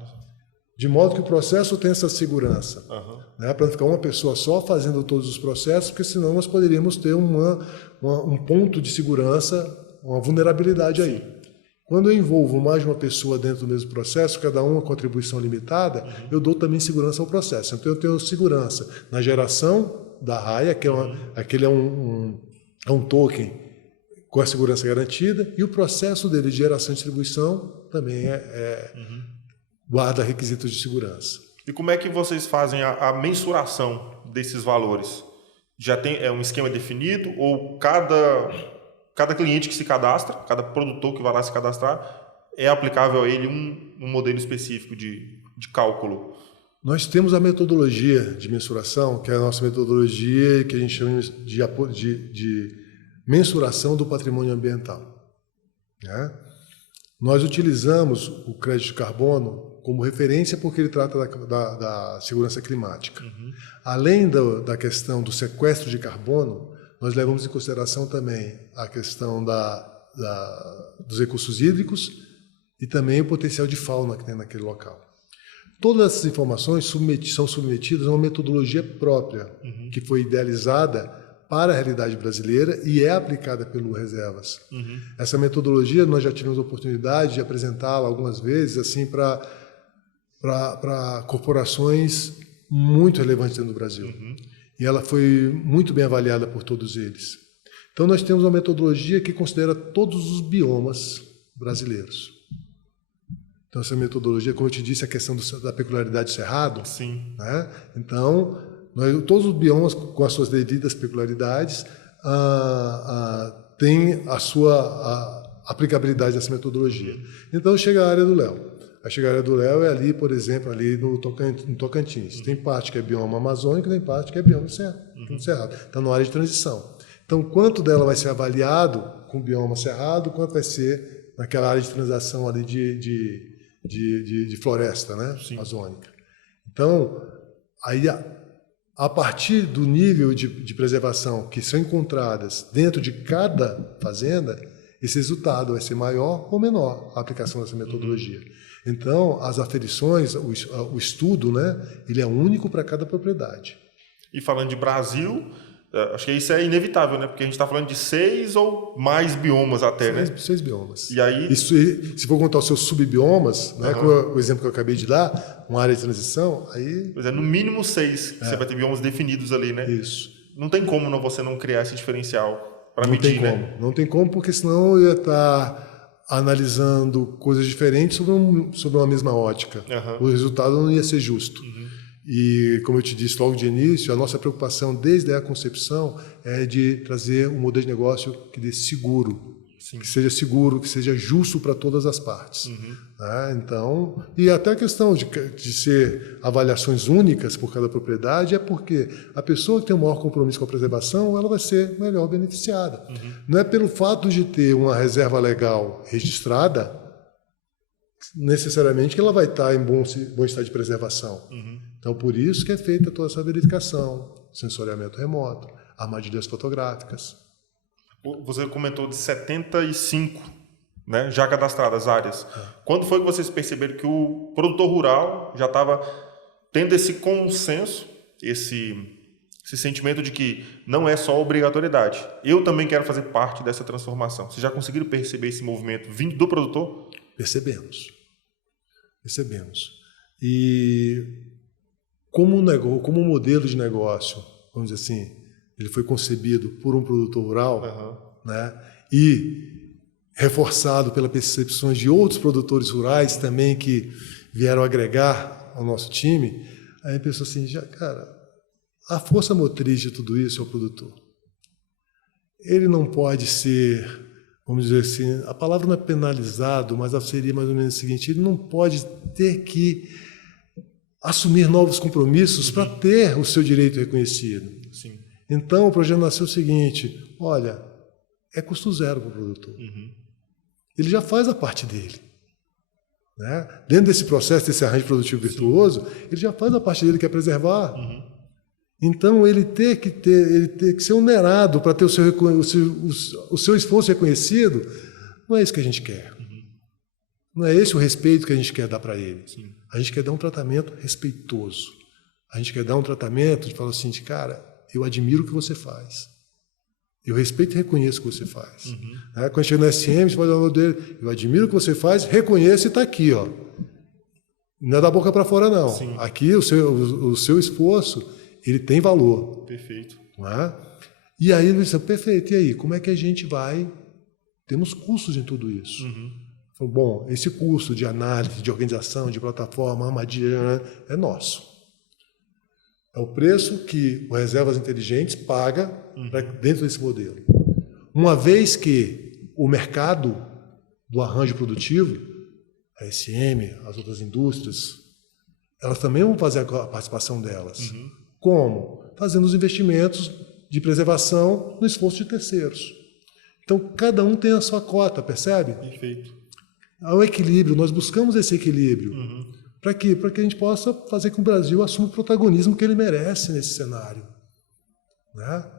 De modo que o processo tem essa segurança. Né, para não ficar uma pessoa só fazendo todos os processos, porque senão nós poderíamos ter um ponto de segurança, uma vulnerabilidade aí. Quando eu envolvo mais de uma pessoa dentro do mesmo processo, cada uma contribuição limitada, eu dou também segurança ao processo. Então eu tenho segurança na geração da RAI, aquele é um token com a segurança garantida, e o processo dele de geração e distribuição também guarda requisitos de segurança. E como é que vocês fazem a mensuração desses valores? Já tem um esquema definido ou cada cliente que se cadastra, cada produtor que vai lá se cadastrar, é aplicável a ele um modelo específico de cálculo? Nós temos a metodologia de mensuração, que é a nossa metodologia que a gente chama de mensuração do patrimônio ambiental. Né? Nós utilizamos o crédito de carbono como referência porque ele trata da segurança climática. Além da questão do sequestro de carbono, nós levamos em consideração também a questão dos recursos hídricos e também o potencial de fauna que tem naquele local. Todas essas informações são submetidas a uma metodologia própria, que foi idealizada para a realidade brasileira e é aplicada pelo Reservas. Essa metodologia nós já tivemos a oportunidade de apresentá-la algumas vezes assim para corporações muito relevantes dentro do Brasil. E ela foi muito bem avaliada por todos eles. Então nós temos uma metodologia que considera todos os biomas brasileiros. Então essa metodologia, como eu te disse, a questão da peculiaridade do cerrado. Sim. Né? Então, todos os biomas com as suas devidas peculiaridades têm a sua aplicabilidade dessa metodologia. Então chega a área do Léo. A chegada do Léo é ali, por exemplo, ali no Tocantins. Tem parte que é bioma amazônico, tem parte que é bioma cerrado. Está na área de transição. Então, quanto dela vai ser avaliado com o bioma cerrado, quanto vai ser naquela área de transição ali de floresta, né? Amazônica. Então, aí, a partir do nível de preservação que são encontradas dentro de cada fazenda, esse resultado vai ser maior ou menor a aplicação dessa metodologia. Então, as aferições, o estudo, né, ele é único para cada propriedade. E falando de Brasil, acho que isso é inevitável, né? Porque a gente está falando de 6 ou mais biomas até, né? 6 biomas. E aí... Isso, se for contar os seus subbiomas, né, com o exemplo que eu acabei de dar, uma área de transição, aí... Pois é, no mínimo 6, você vai ter biomas definidos ali, né? Isso. Não tem como você não criar esse diferencial para medir, né? Não tem como, porque senão eu ia estar analisando coisas diferentes sobre uma mesma ótica. O resultado não ia ser justo. E, como eu te disse logo de início, a nossa preocupação desde a concepção é de trazer um modelo de negócio que dê seguro, que seja seguro, que seja justo para todas as partes. Então, e até a questão de ser avaliações únicas por cada propriedade é porque a pessoa que tem o maior compromisso com a preservação, ela vai ser melhor beneficiada. Não é pelo fato de ter uma reserva legal registrada, necessariamente que ela vai estar em bom estado de preservação. Então, por isso que é feita toda essa verificação, sensoriamento remoto, armadilhas fotográficas. Você comentou de 75, né, já cadastradas áreas. Quando foi que vocês perceberam que o produtor rural já estava tendo esse consenso, esse sentimento de que não é só obrigatoriedade? Eu também quero fazer parte dessa transformação. Vocês já conseguiram perceber esse movimento vindo do produtor? Percebemos. E como um modelo de negócio, vamos dizer assim, ele foi concebido por um produtor rural, né, e reforçado pelas percepções de outros produtores rurais também que vieram agregar ao nosso time, aí a pessoa assim, cara, a força motriz de tudo isso é o produtor. Ele não pode ser, vamos dizer assim, a palavra não é penalizado, mas seria mais ou menos o seguinte: ele não pode ter que assumir novos compromissos para ter o seu direito reconhecido. Sim. Então, o projeto nasceu o seguinte: olha, é custo zero para o produtor. Ele já faz a parte dele. Né? Dentro desse processo, desse arranjo produtivo virtuoso, ele já faz a parte dele, que é preservar. Então, ele tem que ser onerado para ter o seu esforço reconhecido. Não é isso que a gente quer. Não é esse o respeito que a gente quer dar para ele. Sim. A gente quer dar um tratamento respeitoso. A gente quer dar um tratamento de falar assim, cara, eu admiro o que você faz. Eu respeito e reconheço o que você faz. Quando chega no SM, você pode falar dele, eu admiro o que você faz, reconheço e está aqui. Ó. Não é da boca para fora, não. Sim. Aqui, o seu esforço, ele tem valor. Perfeito. Não é? E aí, ele disse, perfeito, e aí, como é que a gente vai... Temos custos em tudo isso. Bom, esse curso de análise, de organização, de plataforma, armadilha, é nosso. É o preço que o Reservas Inteligentes paga dentro desse modelo. Uma vez que o mercado do arranjo produtivo, a SM, as outras indústrias, elas também vão fazer a participação delas. Como? Fazendo os investimentos de preservação no esforço de terceiros. Então, cada um tem a sua cota, percebe? Perfeito. Há um equilíbrio, nós buscamos esse equilíbrio. Para quê? Para que a gente possa fazer com que o Brasil assuma o protagonismo que ele merece nesse cenário. Né?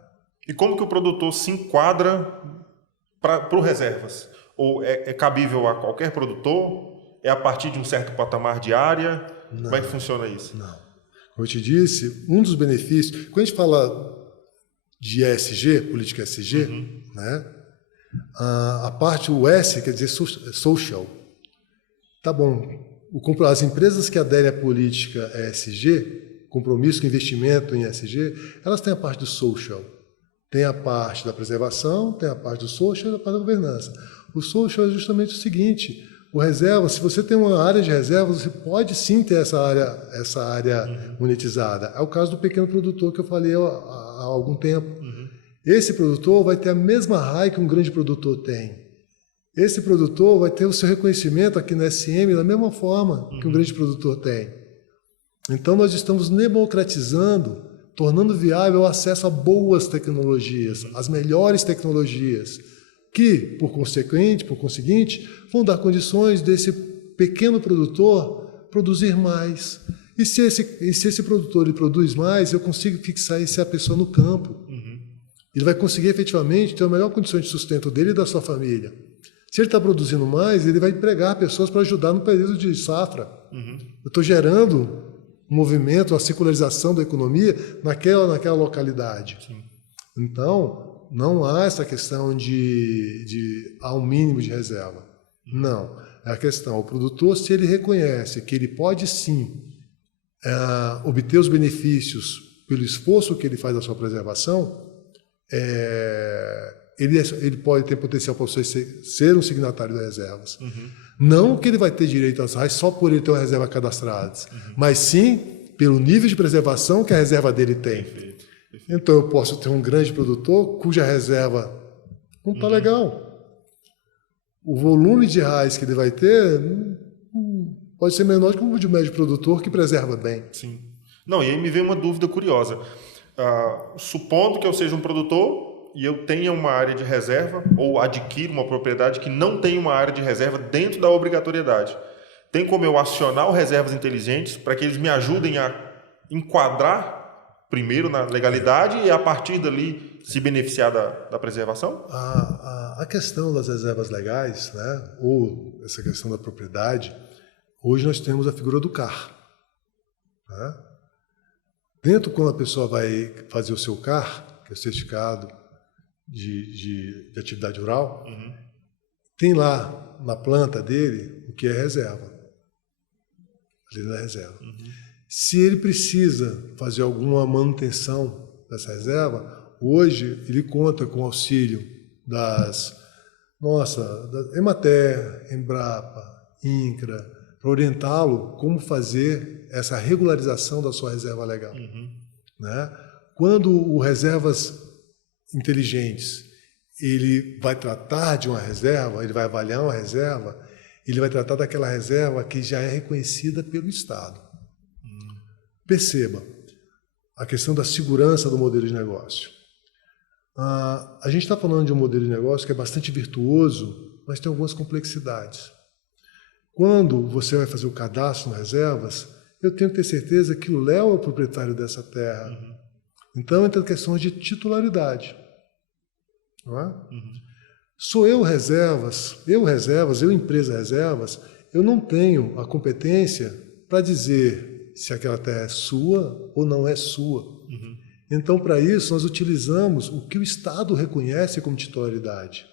E como que o produtor se enquadra para o Reservas? Ou é cabível a qualquer produtor? É a partir de um certo patamar de área? Não, como é que funciona isso? Não. Como eu te disse, um dos benefícios... Quando a gente fala de ESG, política ESG, né? A parte, o S, quer dizer social. Tá bom. As empresas que aderem à política ESG, compromisso com investimento em ESG, elas têm a parte do social. Tem a parte da preservação, tem a parte do social e a parte da governança. O social é justamente o seguinte: o reserva, se você tem uma área de reserva, você pode sim ter essa área monetizada. É o caso do pequeno produtor que eu falei há algum tempo. Esse produtor vai ter a mesma RAI que um grande produtor tem. Esse produtor vai ter o seu reconhecimento aqui na SM da mesma forma que um grande produtor tem. Então, nós estamos democratizando, tornando viável o acesso a boas tecnologias, as melhores tecnologias, que, por conseguinte, vão dar condições desse pequeno produtor produzir mais. E se esse produtor ele produz mais, eu consigo fixar essa pessoa no campo. Ele vai conseguir efetivamente ter a melhor condição de sustento dele e da sua família. Se ele está produzindo mais, ele vai empregar pessoas para ajudar no período de safra. Eu estou gerando um movimento, uma circularização da economia naquela localidade. Sim. Então, não há essa questão de há um mínimo de reserva. Não. É a questão, o produtor, se ele reconhece que ele pode sim obter os benefícios pelo esforço que ele faz da sua preservação, ele pode ter potencial para você ser um signatário das reservas. Não que ele vai ter direito às RAIs só por ele ter uma reserva cadastrada, mas sim pelo nível de preservação que a reserva dele tem. Perfeito. Então eu posso ter um grande produtor cuja reserva não está legal. O volume de RAIs que ele vai ter pode ser menor que o de um médio produtor que preserva bem. Sim. Não, e aí me vem uma dúvida curiosa. Supondo que eu seja um produtor e eu tenha uma área de reserva ou adquiro uma propriedade que não tem uma área de reserva dentro da obrigatoriedade, tem como eu acionar o Reservas Inteligentes para que eles me ajudem a enquadrar primeiro na legalidade e a partir dali se beneficiar da preservação? A questão das reservas legais, né, ou essa questão da propriedade, hoje nós temos a figura do CAR. Né? Dentro, quando a pessoa vai fazer o seu CAR, que é o certificado de atividade rural, tem lá na planta dele o que é reserva. Ali na reserva. Se ele precisa fazer alguma manutenção dessa reserva, hoje ele conta com o auxílio da Emater, Embrapa, INCRA, para orientá-lo como fazer essa regularização da sua reserva legal. Né? Quando o reservas inteligentes ele vai tratar de uma reserva, ele vai avaliar uma reserva, ele vai tratar daquela reserva que já é reconhecida pelo Estado. Perceba a questão da segurança do modelo de negócio. A gente está falando de um modelo de negócio que é bastante virtuoso, mas tem algumas complexidades. Quando você vai fazer o cadastro nas reservas, eu tenho que ter certeza que o Léo é o proprietário dessa terra. Então entra questões de titularidade. Não é? Sou eu reservas, eu empresa reservas, eu não tenho a competência para dizer se aquela terra é sua ou não é sua. Então, para isso, nós utilizamos o que o Estado reconhece como titularidade.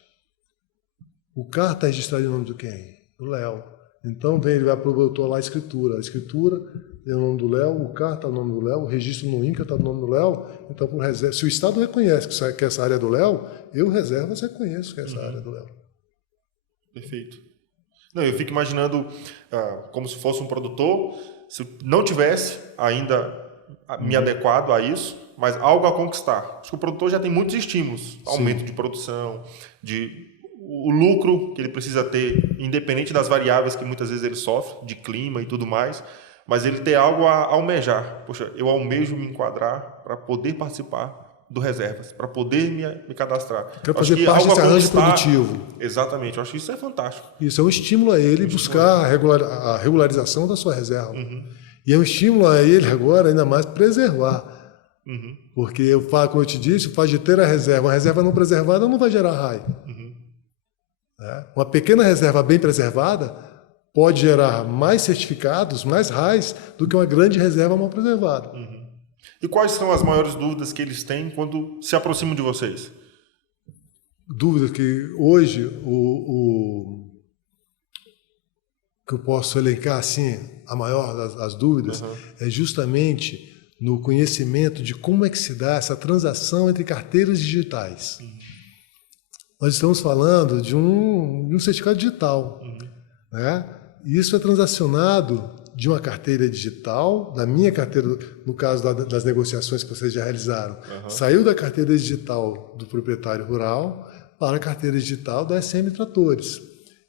O CAR está registrado em nome de quem? Do Léo. Então, ele vai para o produtor lá a escritura. A escritura é o nome do Léo, o CAR está no nome do Léo, o registro no INCA está no nome do Léo. Então, se o Estado reconhece que essa área é do Léo, eu, reservas, reconheço que essa área é do Léo. Perfeito. Não, eu fico imaginando como se fosse um produtor, se eu não tivesse ainda me adequado a isso, mas algo a conquistar. Acho que o produtor já tem muitos estímulos, aumento de produção, o lucro que ele precisa ter, independente das variáveis que muitas vezes ele sofre, de clima e tudo mais, mas ele ter algo a almejar. Poxa, eu almejo me enquadrar para poder participar do reservas, para poder me cadastrar. Quero fazer parte desse arranjo produtivo. Exatamente, eu acho que isso é fantástico. Isso é um estímulo a ele buscar a regularização da sua reserva. E é um estímulo a ele agora, ainda mais, preservar. Porque, como eu te disse, o fato de ter uma reserva não preservada não vai gerar RAI. Uma pequena reserva bem preservada pode gerar mais certificados, mais RAIs, do que uma grande reserva mal preservada. E quais são as maiores dúvidas que eles têm quando se aproximam de vocês? Dúvidas que hoje que eu posso elencar assim, a maior das dúvidas é justamente no conhecimento de como é que se dá essa transação entre carteiras digitais. Nós estamos falando de um certificado digital, né? E isso é transacionado de uma carteira digital, da minha carteira, no caso das negociações que vocês já realizaram, saiu da carteira digital do proprietário rural para a carteira digital da SM Tratores.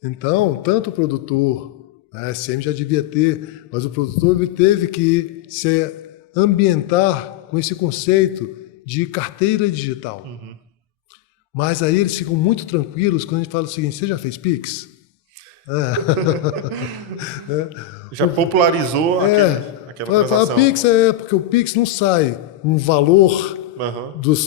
Então, tanto o produtor, a SM já devia ter, mas o produtor teve que se ambientar com esse conceito de carteira digital. Mas aí eles ficam muito tranquilos quando a gente fala o seguinte: você já fez Pix? Já popularizou aquela transação. Pix porque o Pix não sai um valor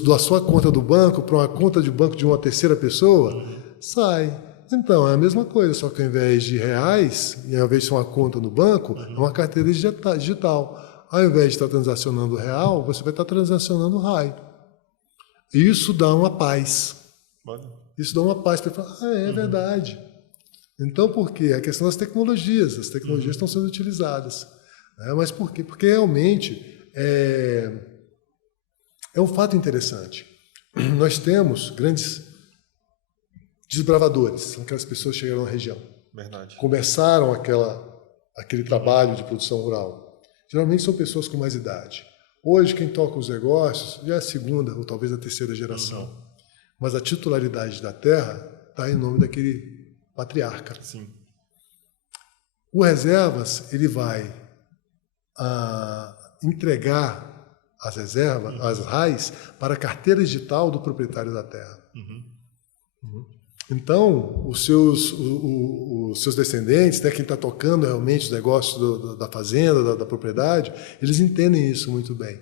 da sua conta do banco para uma conta de banco de uma terceira pessoa, sai. Então, é a mesma coisa, só que ao invés de reais, e ao invés de ser uma conta no banco, é uma carteira digital. Ao invés de estar transacionando real, você vai estar transacionando RAI. Isso dá uma paz. Isso dá uma paz para falar, é verdade. Então, por quê? A questão das tecnologias. As tecnologias estão sendo utilizadas. Mas por quê? Porque realmente é um fato interessante. Nós temos grandes desbravadores, são aquelas pessoas que chegaram na região. Verdade. Começaram aquele trabalho de produção rural. Geralmente são pessoas com mais idade. Hoje, quem toca os negócios já é a segunda ou talvez a terceira geração. Mas a titularidade da terra está em nome daquele patriarca. Sim. O reservas, ele vai entregar as reservas, as RAIs, para a carteira digital do proprietário da terra. Então, os seus descendentes, né, quem está tocando realmente os negócios da fazenda, da propriedade, eles entendem isso muito bem.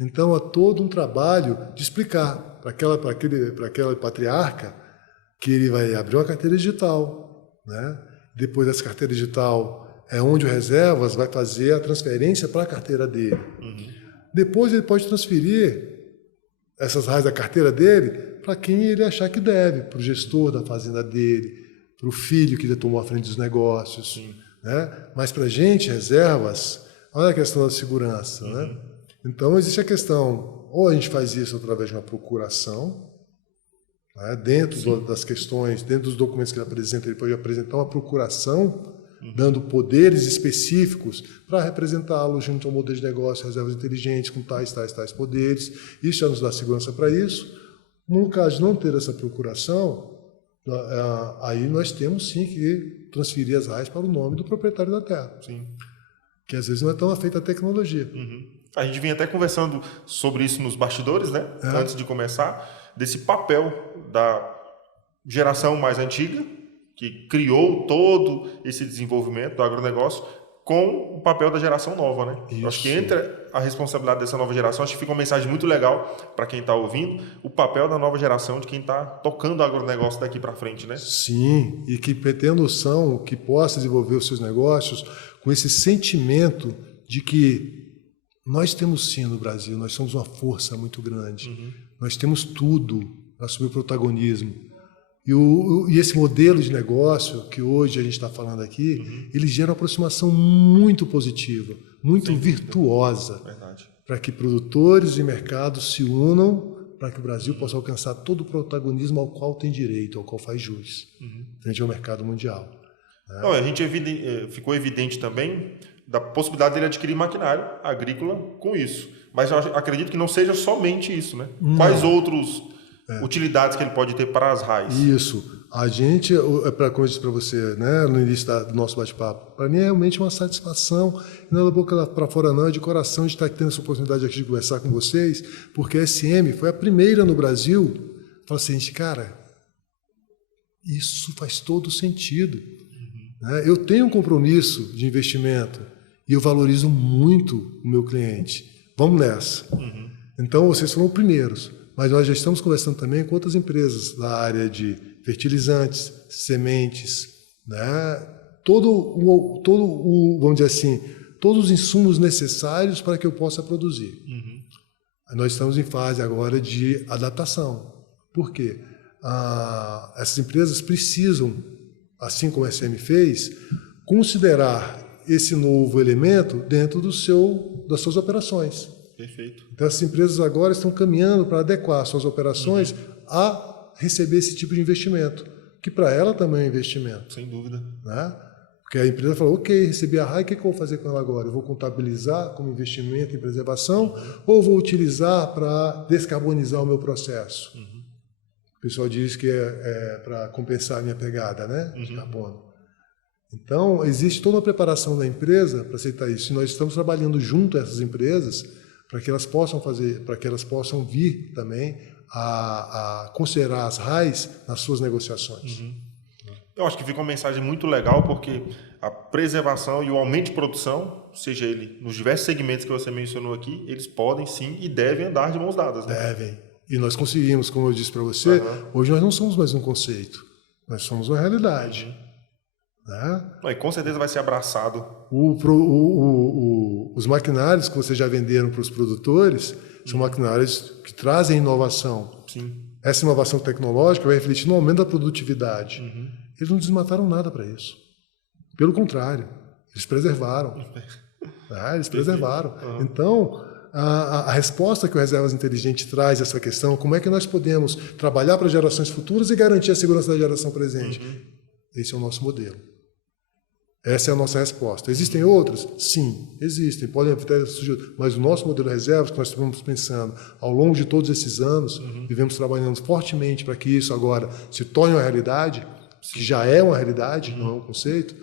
Então, há todo um trabalho de explicar para aquela patriarca que ele vai abrir uma carteira digital, né? Depois dessa carteira digital é onde o reservas vai fazer a transferência para a carteira dele. Depois ele pode transferir essas RAIs da carteira dele para quem ele achar que deve, para o gestor da fazenda dele, para o filho que já tomou a frente dos negócios. Né? Mas para a gente, reservas, olha a questão da segurança. Né? Então existe a questão, ou a gente faz isso através de uma procuração, né? Dentro das questões, dentro dos documentos que ele apresenta, ele pode apresentar uma procuração dando poderes específicos para representá-lo junto ao modelo de negócio, reservas inteligentes com tais poderes. Isso já nos dá segurança para isso. No caso de não ter essa procuração, aí nós temos sim que transferir as RAIs para o nome do proprietário da terra. Sim. Que às vezes não é tão afeita a tecnologia. A gente vinha até conversando sobre isso nos bastidores, né? Antes de começar, desse papel da geração mais antiga, que criou todo esse desenvolvimento do agronegócio, com o papel da geração nova, né? Eu acho que entre a responsabilidade dessa nova geração, acho que fica uma mensagem muito legal para quem está ouvindo, o papel da nova geração de quem está tocando o agronegócio daqui para frente, né? Sim, e que tenha noção, que possa desenvolver os seus negócios com esse sentimento de que nós temos sim no Brasil, nós somos uma força muito grande, nós temos tudo para assumir o protagonismo. E esse modelo de negócio que hoje a gente está falando aqui, ele gera uma aproximação muito positiva, muito virtuosa, para que produtores e mercados se unam para que o Brasil possa alcançar todo o protagonismo ao qual tem direito, ao qual faz jus, frente ao mercado mundial. Não, a gente ficou evidente também da possibilidade dele adquirir maquinário agrícola com isso. Mas eu acredito que não seja somente isso, né? Não. Quais outros utilidades que ele pode ter para as RAIs? Isso. A gente, como eu disse para você, né, no início do nosso bate-papo, para mim é realmente uma satisfação, não é da boca para fora não, é de coração de estar tendo essa oportunidade aqui de conversar com vocês, porque a SM foi a primeira no Brasil a falar assim, cara, isso faz todo sentido. Né? Eu tenho um compromisso de investimento e eu valorizo muito o meu cliente. Vamos nessa. Então, vocês foram os primeiros. Mas nós já estamos conversando também com outras empresas da área de fertilizantes, sementes, né? Vamos dizer assim, todos os insumos necessários para que eu possa produzir. Nós estamos em fase agora de adaptação. Por quê? Essas empresas precisam, assim como a SM fez, considerar esse novo elemento dentro das suas operações. Perfeito. Então, as empresas agora estão caminhando para adequar suas operações a receber esse tipo de investimento, que para ela também é um investimento. Sem dúvida. Né? Porque a empresa falou, ok, recebi a RAI, o que eu vou fazer com ela agora? Eu vou contabilizar como investimento em preservação ou vou utilizar para descarbonizar o meu processo? O pessoal diz que é para compensar a minha pegada, né, de carbono. Então, existe toda uma preparação da empresa para aceitar isso. E nós estamos trabalhando junto a essas empresas para que elas possam fazer, para que elas possam vir também a considerar as RAIs nas suas negociações. Eu acho que fica uma mensagem muito legal, porque a preservação e o aumento de produção, seja ele nos diversos segmentos que você mencionou aqui, eles podem sim e devem andar de mãos dadas. Né? Devem. E nós conseguimos, como eu disse para você, hoje nós não somos mais um conceito, nós somos uma realidade. Né? E com certeza vai ser abraçado. Os maquinários que vocês já venderam para os produtores são maquinários que trazem inovação. Sim. Essa inovação tecnológica vai refletir no aumento da produtividade. Eles não desmataram nada para isso. Pelo contrário, eles preservaram. Eles preservaram. Então, a resposta que o Reservas Inteligente traz a essa questão, como é que nós podemos trabalhar para gerações futuras e garantir a segurança da geração presente? Esse é o nosso modelo. Essa é a nossa resposta. Existem outras? Sim, existem. Podem até surgir, mas o nosso modelo de reservas, que nós estamos pensando ao longo de todos esses anos, vivemos trabalhando fortemente para que isso agora se torne uma realidade, que já é uma realidade, não é um conceito.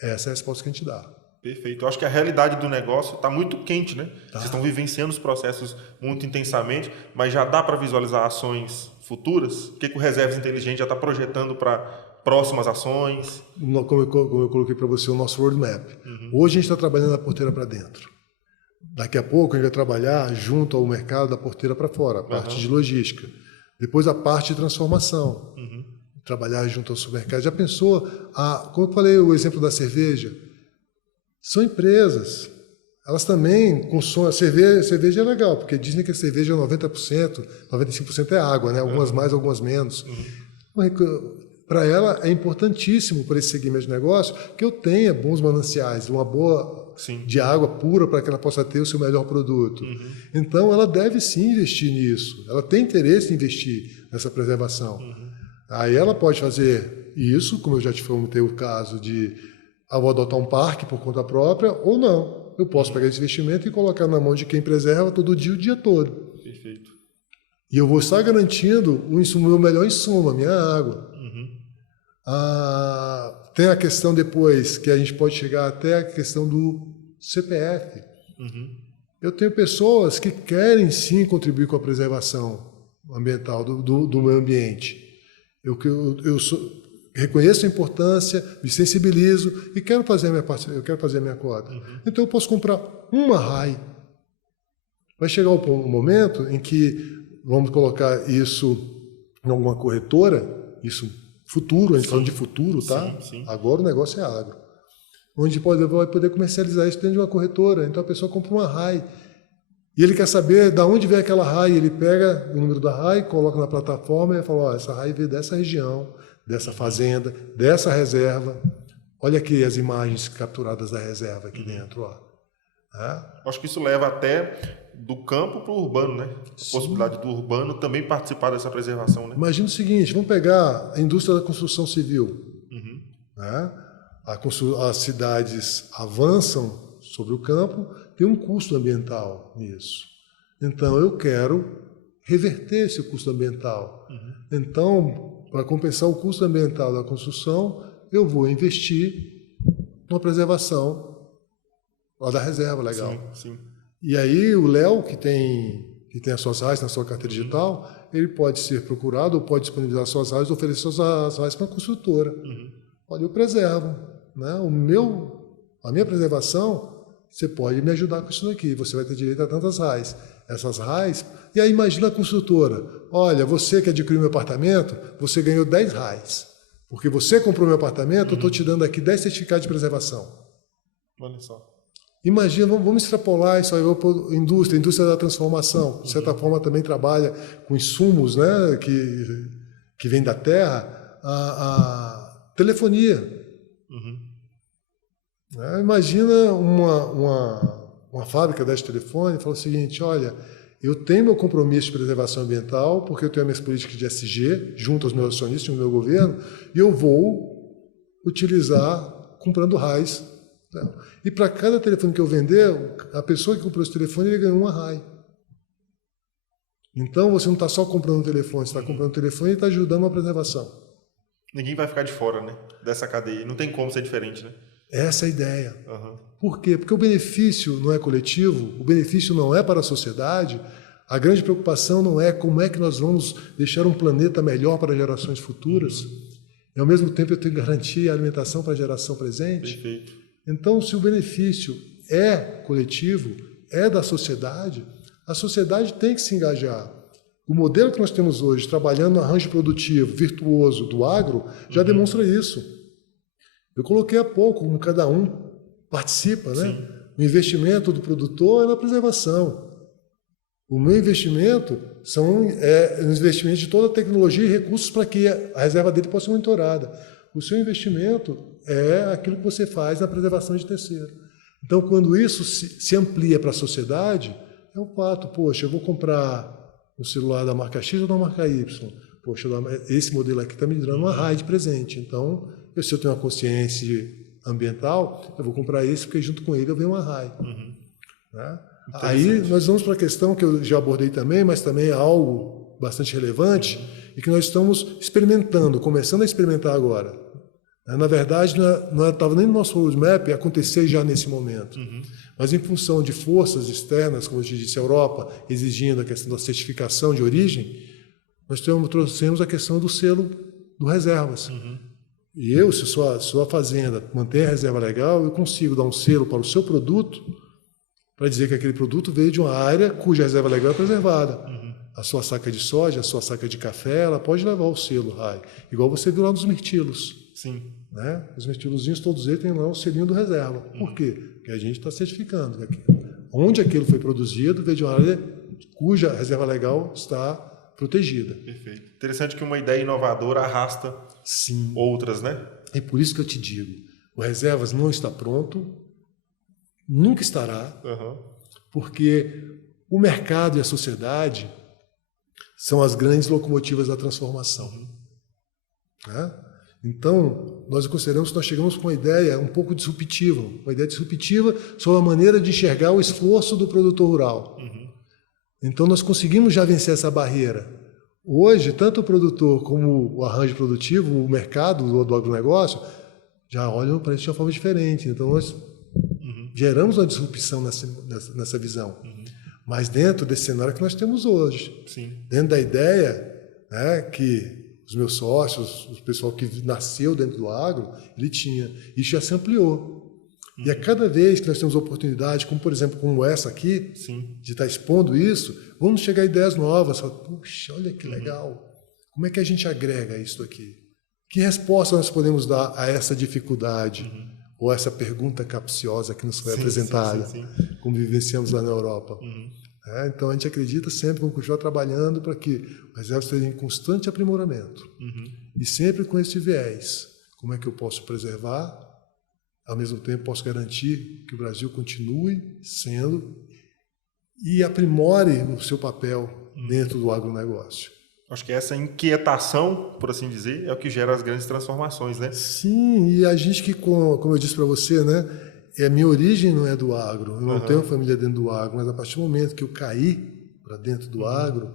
Essa é a resposta que a gente dá. Perfeito. Eu acho que a realidade do negócio está muito quente, né? Vocês estão vivenciando os processos muito intensamente, mas já dá para visualizar ações futuras? O que o Reservas Inteligente já está projetando para próximas ações? Como eu coloquei para você, o nosso roadmap. Hoje a gente está trabalhando da porteira para dentro. Daqui a pouco a gente vai trabalhar junto ao mercado da porteira para fora, a parte de logística. Depois a parte de transformação. Trabalhar junto ao supermercado. Já pensou, como eu falei, o exemplo da cerveja? São empresas. Elas também consomem. A cerveja é legal, porque dizem que a cerveja é 90%, 95% é água, né? Algumas mais, algumas menos. Para ela é importantíssimo, para esse segmento de negócio, que eu tenha bons mananciais, uma boa de água pura para que ela possa ter o seu melhor produto. Então, ela deve sim investir nisso. Ela tem interesse em investir nessa preservação. Aí ela pode fazer isso, como eu já te comentei o caso de Eu vou adotar um parque por conta própria ou não. Eu posso pegar esse investimento e colocar na mão de quem preserva todo dia, o dia todo. Perfeito. E eu vou estar garantindo o meu melhor insumo, a minha água. Tem a questão depois, que a gente pode chegar até a questão do CPF. Eu tenho pessoas que querem sim contribuir com a preservação ambiental do meio ambiente. Eu reconheço a importância, me sensibilizo e quero fazer a minha parte, eu quero fazer a minha cota. Então eu posso comprar uma RAI. Vai chegar um momento em que vamos colocar isso em alguma corretora, isso futuro, a gente falando de futuro, tá? Sim. Agora o negócio é agro. Onde vai poder comercializar isso dentro de uma corretora. Então a pessoa compra uma RAI. E ele quer saber de onde vem aquela RAI. Ele pega o número da RAI, coloca na plataforma e fala, essa RAI veio dessa região, dessa fazenda, dessa reserva. Olha aqui as imagens capturadas da reserva aqui dentro. Ó. Acho que isso leva até do campo para o urbano, né? A possibilidade do urbano também participar dessa preservação, né? Imagina o seguinte, vamos pegar a indústria da construção civil. Né? As cidades avançam sobre o campo, tem um custo ambiental nisso. Então, eu quero reverter esse custo ambiental. Então, para compensar o custo ambiental da construção, eu vou investir na preservação lá da reserva legal. Sim. E aí, o Léo, que tem as suas RAIs na sua carteira digital, ele pode ser procurado ou pode disponibilizar suas RAIs, oferecer suas RAIs para a construtora. Olha, eu preservo. Né? A minha preservação, você pode me ajudar com isso daqui. Você vai ter direito a tantas RAIs. Essas RAIs... E aí imagina a construtora. Olha, você que adquiriu meu apartamento, você ganhou 10 RAIs. Porque você comprou meu apartamento, eu estou te dando aqui 10 certificados de preservação. Olha só. Imagina, vamos extrapolar isso aí para a indústria da transformação. De certa forma também trabalha com insumos, né, que vêm da terra. A telefonia. Imagina uma fábrica desse telefone e fala o seguinte, olha, eu tenho meu compromisso de preservação ambiental, porque eu tenho as minhas políticas de SG, junto aos meus acionistas e ao meu governo, e eu vou utilizar comprando RAIs. Né? E para cada telefone que eu vender, a pessoa que comprou esse telefone, ele ganhou uma RAI. Então, você não está só comprando um telefone, você está comprando um telefone e está ajudando a preservação. Ninguém vai ficar de fora, né, dessa cadeia. Não tem como ser diferente, né? Essa é a ideia. Por quê? Porque o benefício não é coletivo, o benefício não é para a sociedade. A grande preocupação não é como é que nós vamos deixar um planeta melhor para gerações futuras. E, ao mesmo tempo, eu tenho que garantir a alimentação para a geração presente. Perfeito. Então, se o benefício é coletivo, é da sociedade, a sociedade tem que se engajar. O modelo que nós temos hoje, trabalhando no arranjo produtivo, virtuoso do agro, já demonstra isso. Eu coloquei há pouco, como cada um participa, né? O investimento do produtor é na preservação. O meu investimento é um investimento de toda a tecnologia e recursos para que a reserva dele possa ser monitorada. O seu investimento é aquilo que você faz na preservação de terceiro. Então, quando isso se amplia para a sociedade, é um fato. Poxa, eu vou comprar um celular da marca X ou da marca Y. Poxa, esse modelo aqui está me dando uma RAI de presente. Então, se eu tenho uma consciência ambiental, eu vou comprar esse, porque junto com ele eu venho uma RAI. Né? Aí nós vamos para a questão que eu já abordei também, mas também é algo bastante relevante, e que nós estamos experimentando, começando a experimentar agora. Na verdade, não estava nem no nosso roadmap acontecer já nesse momento. Mas em função de forças externas, como eu te disse, a Europa exigindo a questão da certificação de origem, nós trouxemos a questão do selo do reservas. E eu, se sua fazenda mantém a reserva legal, eu consigo dar um selo para o seu produto para dizer que aquele produto veio de uma área cuja reserva legal é preservada. A sua saca de soja, a sua saca de café, ela pode levar o selo RAI. Igual você viu lá nos mirtilos. Sim. Né? Os mirtilozinhos, todos eles têm lá o selinho do reserva. Por quê? Porque a gente está certificando. Onde aquilo foi produzido veio de uma área cuja reserva legal está protegida. Perfeito. Interessante que uma ideia inovadora arrasta outras, né? É por isso que eu te digo, o Reservas não está pronto, nunca estará, porque o mercado e a sociedade são as grandes locomotivas da transformação. Né? Então, nós consideramos que nós chegamos com uma ideia um pouco disruptiva, sobre a maneira de enxergar o esforço do produtor rural. Então, nós conseguimos já vencer essa barreira. Hoje, tanto o produtor como o arranjo produtivo, o mercado do agronegócio, já olham para isso de uma forma diferente. Então, nós geramos uma disrupção nessa visão. Mas dentro desse cenário que nós temos hoje. Sim. Dentro da ideia, né, que os meus sócios, o pessoal que nasceu dentro do agro, ele tinha. Isso já se ampliou. E a cada vez que nós temos oportunidade, como por exemplo, como essa aqui, Sim. de estar expondo isso, vamos chegar a ideias novas. Puxa, olha que legal. Como é que a gente agrega isso aqui? Que resposta nós podemos dar a essa dificuldade? Ou essa pergunta capciosa que nos foi apresentada, como vivenciamos lá na Europa. Então, a gente acredita sempre, vamos continuar trabalhando para que as reservas estejam em constante aprimoramento. E sempre com esse viés. Como é que eu posso preservar, ao mesmo tempo posso garantir que o Brasil continue sendo e aprimore o seu papel dentro do agronegócio. Acho que essa inquietação, por assim dizer, é o que gera as grandes transformações, né? Sim, e a gente que, como eu disse para você, né, a minha origem não é do agro, eu não tenho família dentro do agro, mas a partir do momento que eu caí para dentro do agro,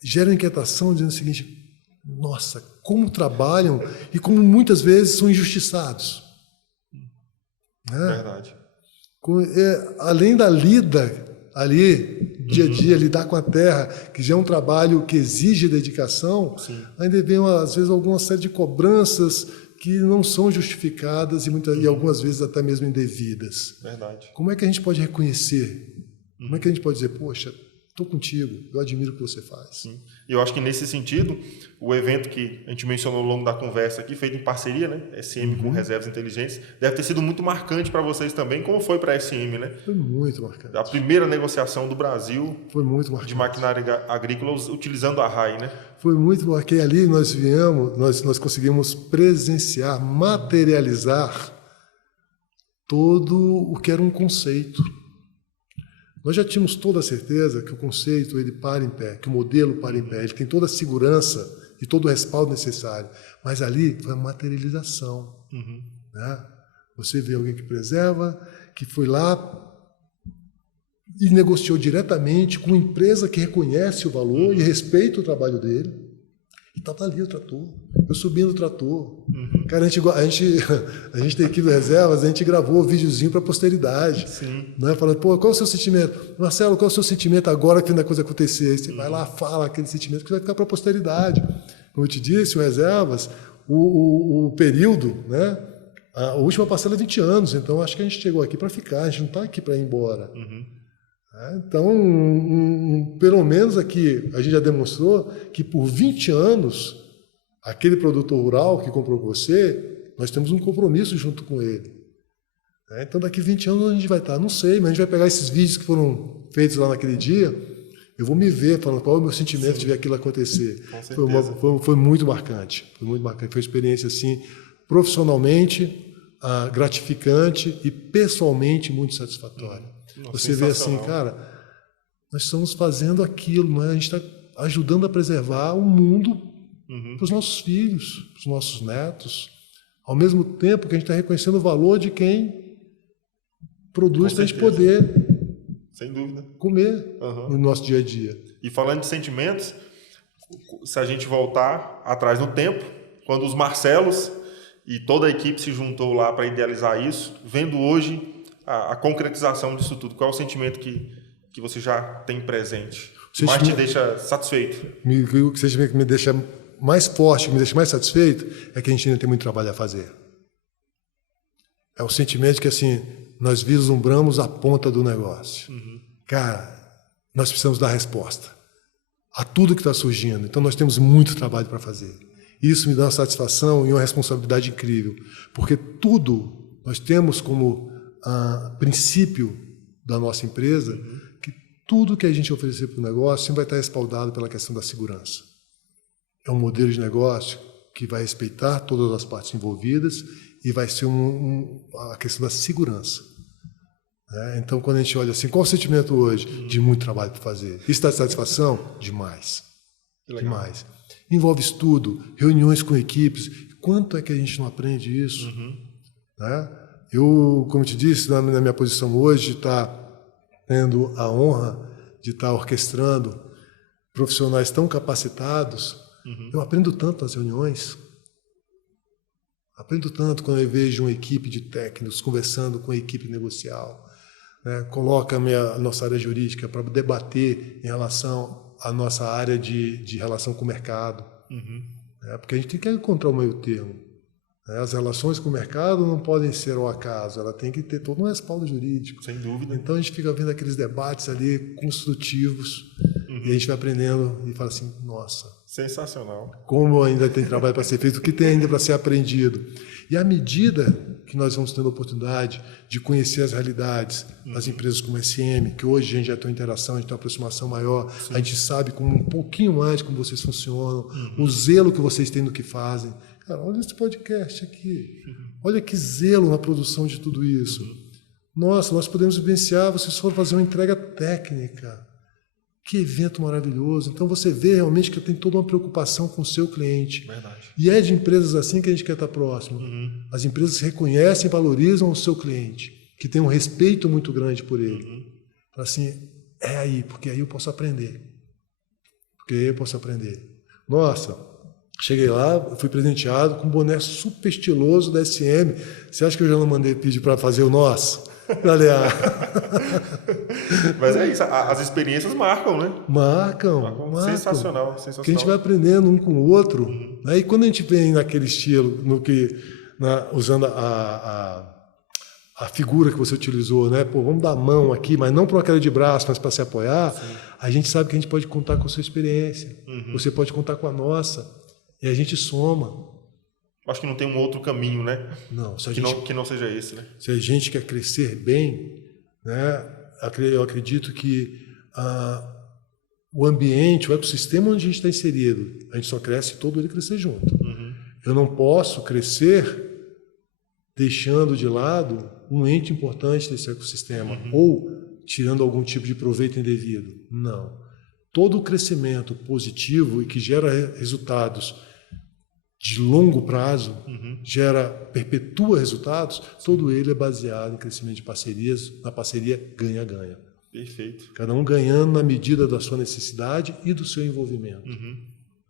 gera inquietação dizendo o seguinte, nossa, como trabalham e como muitas vezes são injustiçados. Verdade. Além da lida ali, dia a dia, lidar com a terra, que já é um trabalho que exige dedicação, ainda vem, às vezes, alguma série de cobranças que não são justificadas e algumas vezes até mesmo indevidas. Verdade. Como é que a gente pode reconhecer? Como é que a gente pode dizer, poxa, estou contigo, eu admiro o que você faz. Sim. E eu acho que nesse sentido, o evento que a gente mencionou ao longo da conversa aqui, feito em parceria, né, SM com Reservas Inteligentes, deve ter sido muito marcante para vocês também, como foi para a SM, né? Foi muito marcante. A primeira negociação do Brasil foi muito marcante. De maquinária agrícola utilizando a RAI, né? Foi muito porque ali nós conseguimos presenciar, materializar todo o que era um conceito. Nós já tínhamos toda a certeza que o conceito ele para em pé, que o modelo para em pé, ele tem toda a segurança e todo o respaldo necessário. Mas ali foi a materialização. Né? Você vê alguém que preserva, que foi lá e negociou diretamente com uma empresa que reconhece o valor e respeita o trabalho dele. E estava ali o trator. Eu subi no trator. Cara, a gente tem aqui do Reservas, a gente gravou o videozinho para a posteridade. Né? Falando, pô, qual é o seu sentimento? Marcelo, qual é o seu sentimento agora que a coisa acontecer? Aí você vai lá, fala aquele sentimento que vai ficar para a posteridade. Como eu te disse, o Reservas, o período, né? A última parcela é 20 anos, então acho que a gente chegou aqui para ficar, a gente não está aqui para ir embora. Então, pelo menos aqui, a gente já demonstrou que por 20 anos, aquele produtor rural que comprou com você, nós temos um compromisso junto com ele. Então, daqui 20 anos a gente vai estar, não sei, mas a gente vai pegar esses vídeos que foram feitos lá naquele dia, eu vou me ver falando qual é o meu sentimento de ver aquilo acontecer. Foi muito marcante, foi uma experiência assim, profissionalmente gratificante e pessoalmente muito satisfatória. Você vê assim, cara, nós estamos fazendo aquilo, mas a gente está ajudando a preservar o mundo para os nossos filhos, para os nossos netos, ao mesmo tempo que a gente está reconhecendo o valor de quem produz para a gente poder sem dúvida comer no nosso dia a dia. E falando de sentimentos, se a gente voltar atrás no tempo, quando os Marcelos e toda a equipe se juntou lá para idealizar isso, vendo hoje a concretização disso tudo, qual é o sentimento que você já tem presente? Que mais te deixa satisfeito? O sentimento que me deixa mais forte, que me deixa mais satisfeito, é que a gente ainda tem muito trabalho a fazer. É o sentimento que, assim, nós vislumbramos a ponta do negócio. Cara, nós precisamos dar resposta a tudo que está surgindo. Então, nós temos muito trabalho para fazer. Isso me dá uma satisfação e uma responsabilidade incrível, porque tudo nós temos como princípio da nossa empresa, que tudo que a gente oferecer para o negócio sempre vai estar respaldado pela questão da segurança. É um modelo de negócio que vai respeitar todas as partes envolvidas e vai ser a questão da segurança. Então, quando a gente olha assim, qual o sentimento hoje? De muito trabalho para fazer. Isso dá satisfação? Demais. Demais. envolve estudo, reuniões com equipes. Quanto é que a gente não aprende isso? Né? Eu, como te disse, na minha posição hoje, está tendo a honra de estar orquestrando profissionais tão capacitados. Eu aprendo tanto nas reuniões. Aprendo tanto quando eu vejo uma equipe de técnicos conversando com a equipe negocial. Né? Coloca a nossa área jurídica para debater em relação à nossa área de relação com o mercado. Né? Porque a gente tem que encontrar o meio termo. Né? As relações com o mercado não podem ser ao acaso, ela tem que ter todo um respaldo jurídico. Sem dúvida. Então a gente fica vendo aqueles debates ali construtivos e a gente vai aprendendo e fala assim, nossa, sensacional. Como ainda tem trabalho para ser feito, o que tem ainda para ser aprendido. E à medida que nós vamos tendo a oportunidade de conhecer as realidades das empresas como a SM, que hoje a gente já tem uma interação, a gente tem uma aproximação maior, a gente sabe um pouquinho mais como vocês funcionam, o zelo que vocês têm no que fazem. Cara, olha esse podcast aqui, olha que zelo na produção de tudo isso. Nossa, nós podemos vivenciar, vocês foram fazer uma entrega técnica. Que evento maravilhoso. Então você vê realmente que tem toda uma preocupação com o seu cliente. Verdade. E é de empresas assim que a gente quer estar próximo. As empresas reconhecem e valorizam o seu cliente, que tem um respeito muito grande por ele. Assim, é aí, porque aí eu posso aprender. Porque aí eu posso aprender. Nossa, cheguei lá, fui presenteado com um boné super estiloso da SM. Você acha que eu já não mandei pedir para fazer o nosso? Mas é isso, as experiências marcam, né? Marcam. Sensacional. Que a gente vai aprendendo um com o outro. Né? E quando a gente vem naquele estilo, usando a figura que você utilizou, né? Pô, vamos dar a mão aqui, mas não para uma queda de braço, mas para se apoiar, a gente sabe que a gente pode contar com a sua experiência. Você pode contar com a nossa. E a gente soma. Acho que não tem um outro caminho, né? Não, que não seja esse, né? Se a gente quer crescer bem, né? Eu acredito que o ambiente, o ecossistema onde a gente está inserido, a gente só cresce todo ele crescer junto. Eu não posso crescer deixando de lado um ente importante desse ecossistema ou tirando algum tipo de proveito indevido. Não. Todo o crescimento positivo e que gera resultados de longo prazo, perpetua resultados, todo ele é baseado em crescimento de parcerias, na parceria ganha-ganha. Perfeito. Cada um ganhando na medida da sua necessidade e do seu envolvimento.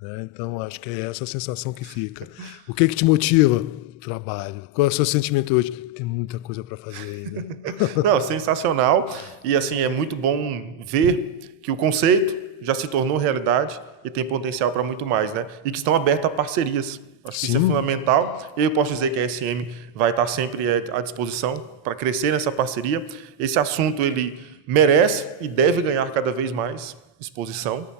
Né? Então, acho que é essa a sensação que fica. O que te motiva? Trabalho. Qual é o seu sentimento hoje? Tem muita coisa para fazer ainda. Não, sensacional. E assim, é muito bom ver que o conceito já se tornou realidade e tem potencial para muito mais, né? E que estão abertos a parcerias. Acho que isso é fundamental. E eu posso dizer que a SM vai estar sempre à disposição para crescer nessa parceria. Esse assunto, ele merece e deve ganhar cada vez mais exposição.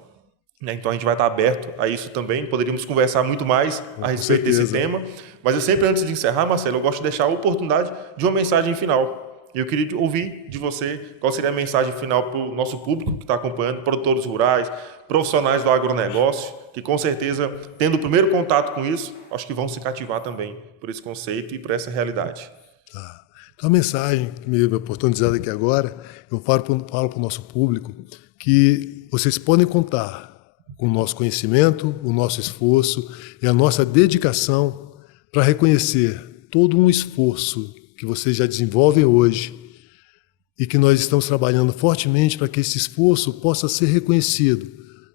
Né? Então, a gente vai estar aberto a isso também. Poderíamos conversar muito mais a respeito desse tema. Mas eu sempre, antes de encerrar, Marcelo, eu gosto de deixar a oportunidade de uma mensagem final. Eu queria ouvir de você qual seria a mensagem final para o nosso público que está acompanhando, produtores rurais, profissionais do agronegócio, que com certeza, tendo o primeiro contato com isso, acho que vão se cativar também por esse conceito e por essa realidade. Tá. Então a mensagem que me oportunizada aqui agora, eu falo para o nosso público que vocês podem contar com o nosso conhecimento, o nosso esforço e a nossa dedicação para reconhecer todo um esforço que vocês já desenvolvem hoje e que nós estamos trabalhando fortemente para que esse esforço possa ser reconhecido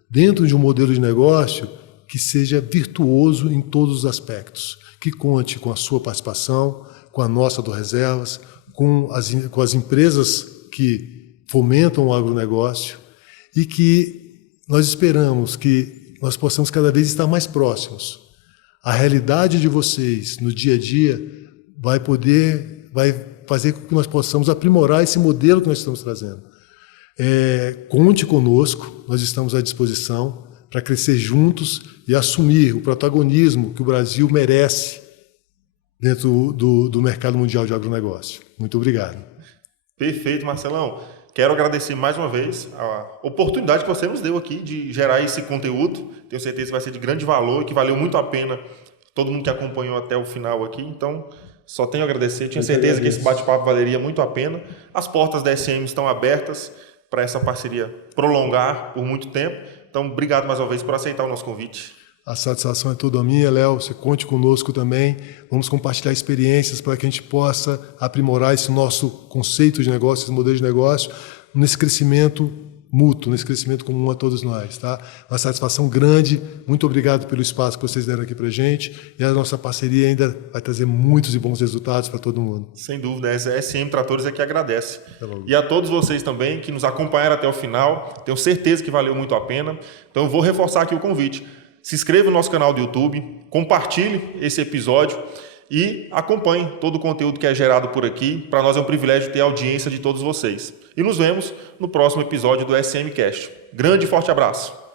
dentro de um modelo de negócio que seja virtuoso em todos os aspectos, que conte com a sua participação, com a nossa do Reservas, com as empresas que fomentam o agronegócio e que nós esperamos que nós possamos cada vez estar mais próximos. A realidade de vocês no dia a dia vai fazer com que nós possamos aprimorar esse modelo que nós estamos trazendo. Conte conosco, nós estamos à disposição para crescer juntos e assumir o protagonismo que o Brasil merece dentro do mercado mundial de agronegócio. Muito obrigado. Perfeito, Marcelão. Quero agradecer mais uma vez a oportunidade que você nos deu aqui de gerar esse conteúdo. Tenho certeza que vai ser de grande valor e que valeu muito a pena todo mundo que acompanhou até o final aqui. Então, só tenho a agradecer. Tinha certeza que esse bate-papo valeria muito a pena. As portas da SM estão abertas para essa parceria prolongar por muito tempo. Então, obrigado mais uma vez por aceitar o nosso convite. A satisfação é toda minha, Léo. Você conte conosco também. Vamos compartilhar experiências para que a gente possa aprimorar esse nosso conceito de negócio, esse modelo de negócio, nesse crescimento mútuo, nesse crescimento comum a todos nós. Tá? Uma satisfação grande. Muito obrigado pelo espaço que vocês deram aqui para a gente. E a nossa parceria ainda vai trazer muitos e bons resultados para todo mundo. Sem dúvida, a SM Tratores é que agradece. E a todos vocês também que nos acompanharam até o final. Tenho certeza que valeu muito a pena. Então eu vou reforçar aqui o convite. Se inscreva no nosso canal do YouTube, compartilhe esse episódio e acompanhe todo o conteúdo que é gerado por aqui. Para nós é um privilégio ter a audiência de todos vocês. E nos vemos no próximo episódio do SM Cast. Grande e forte abraço!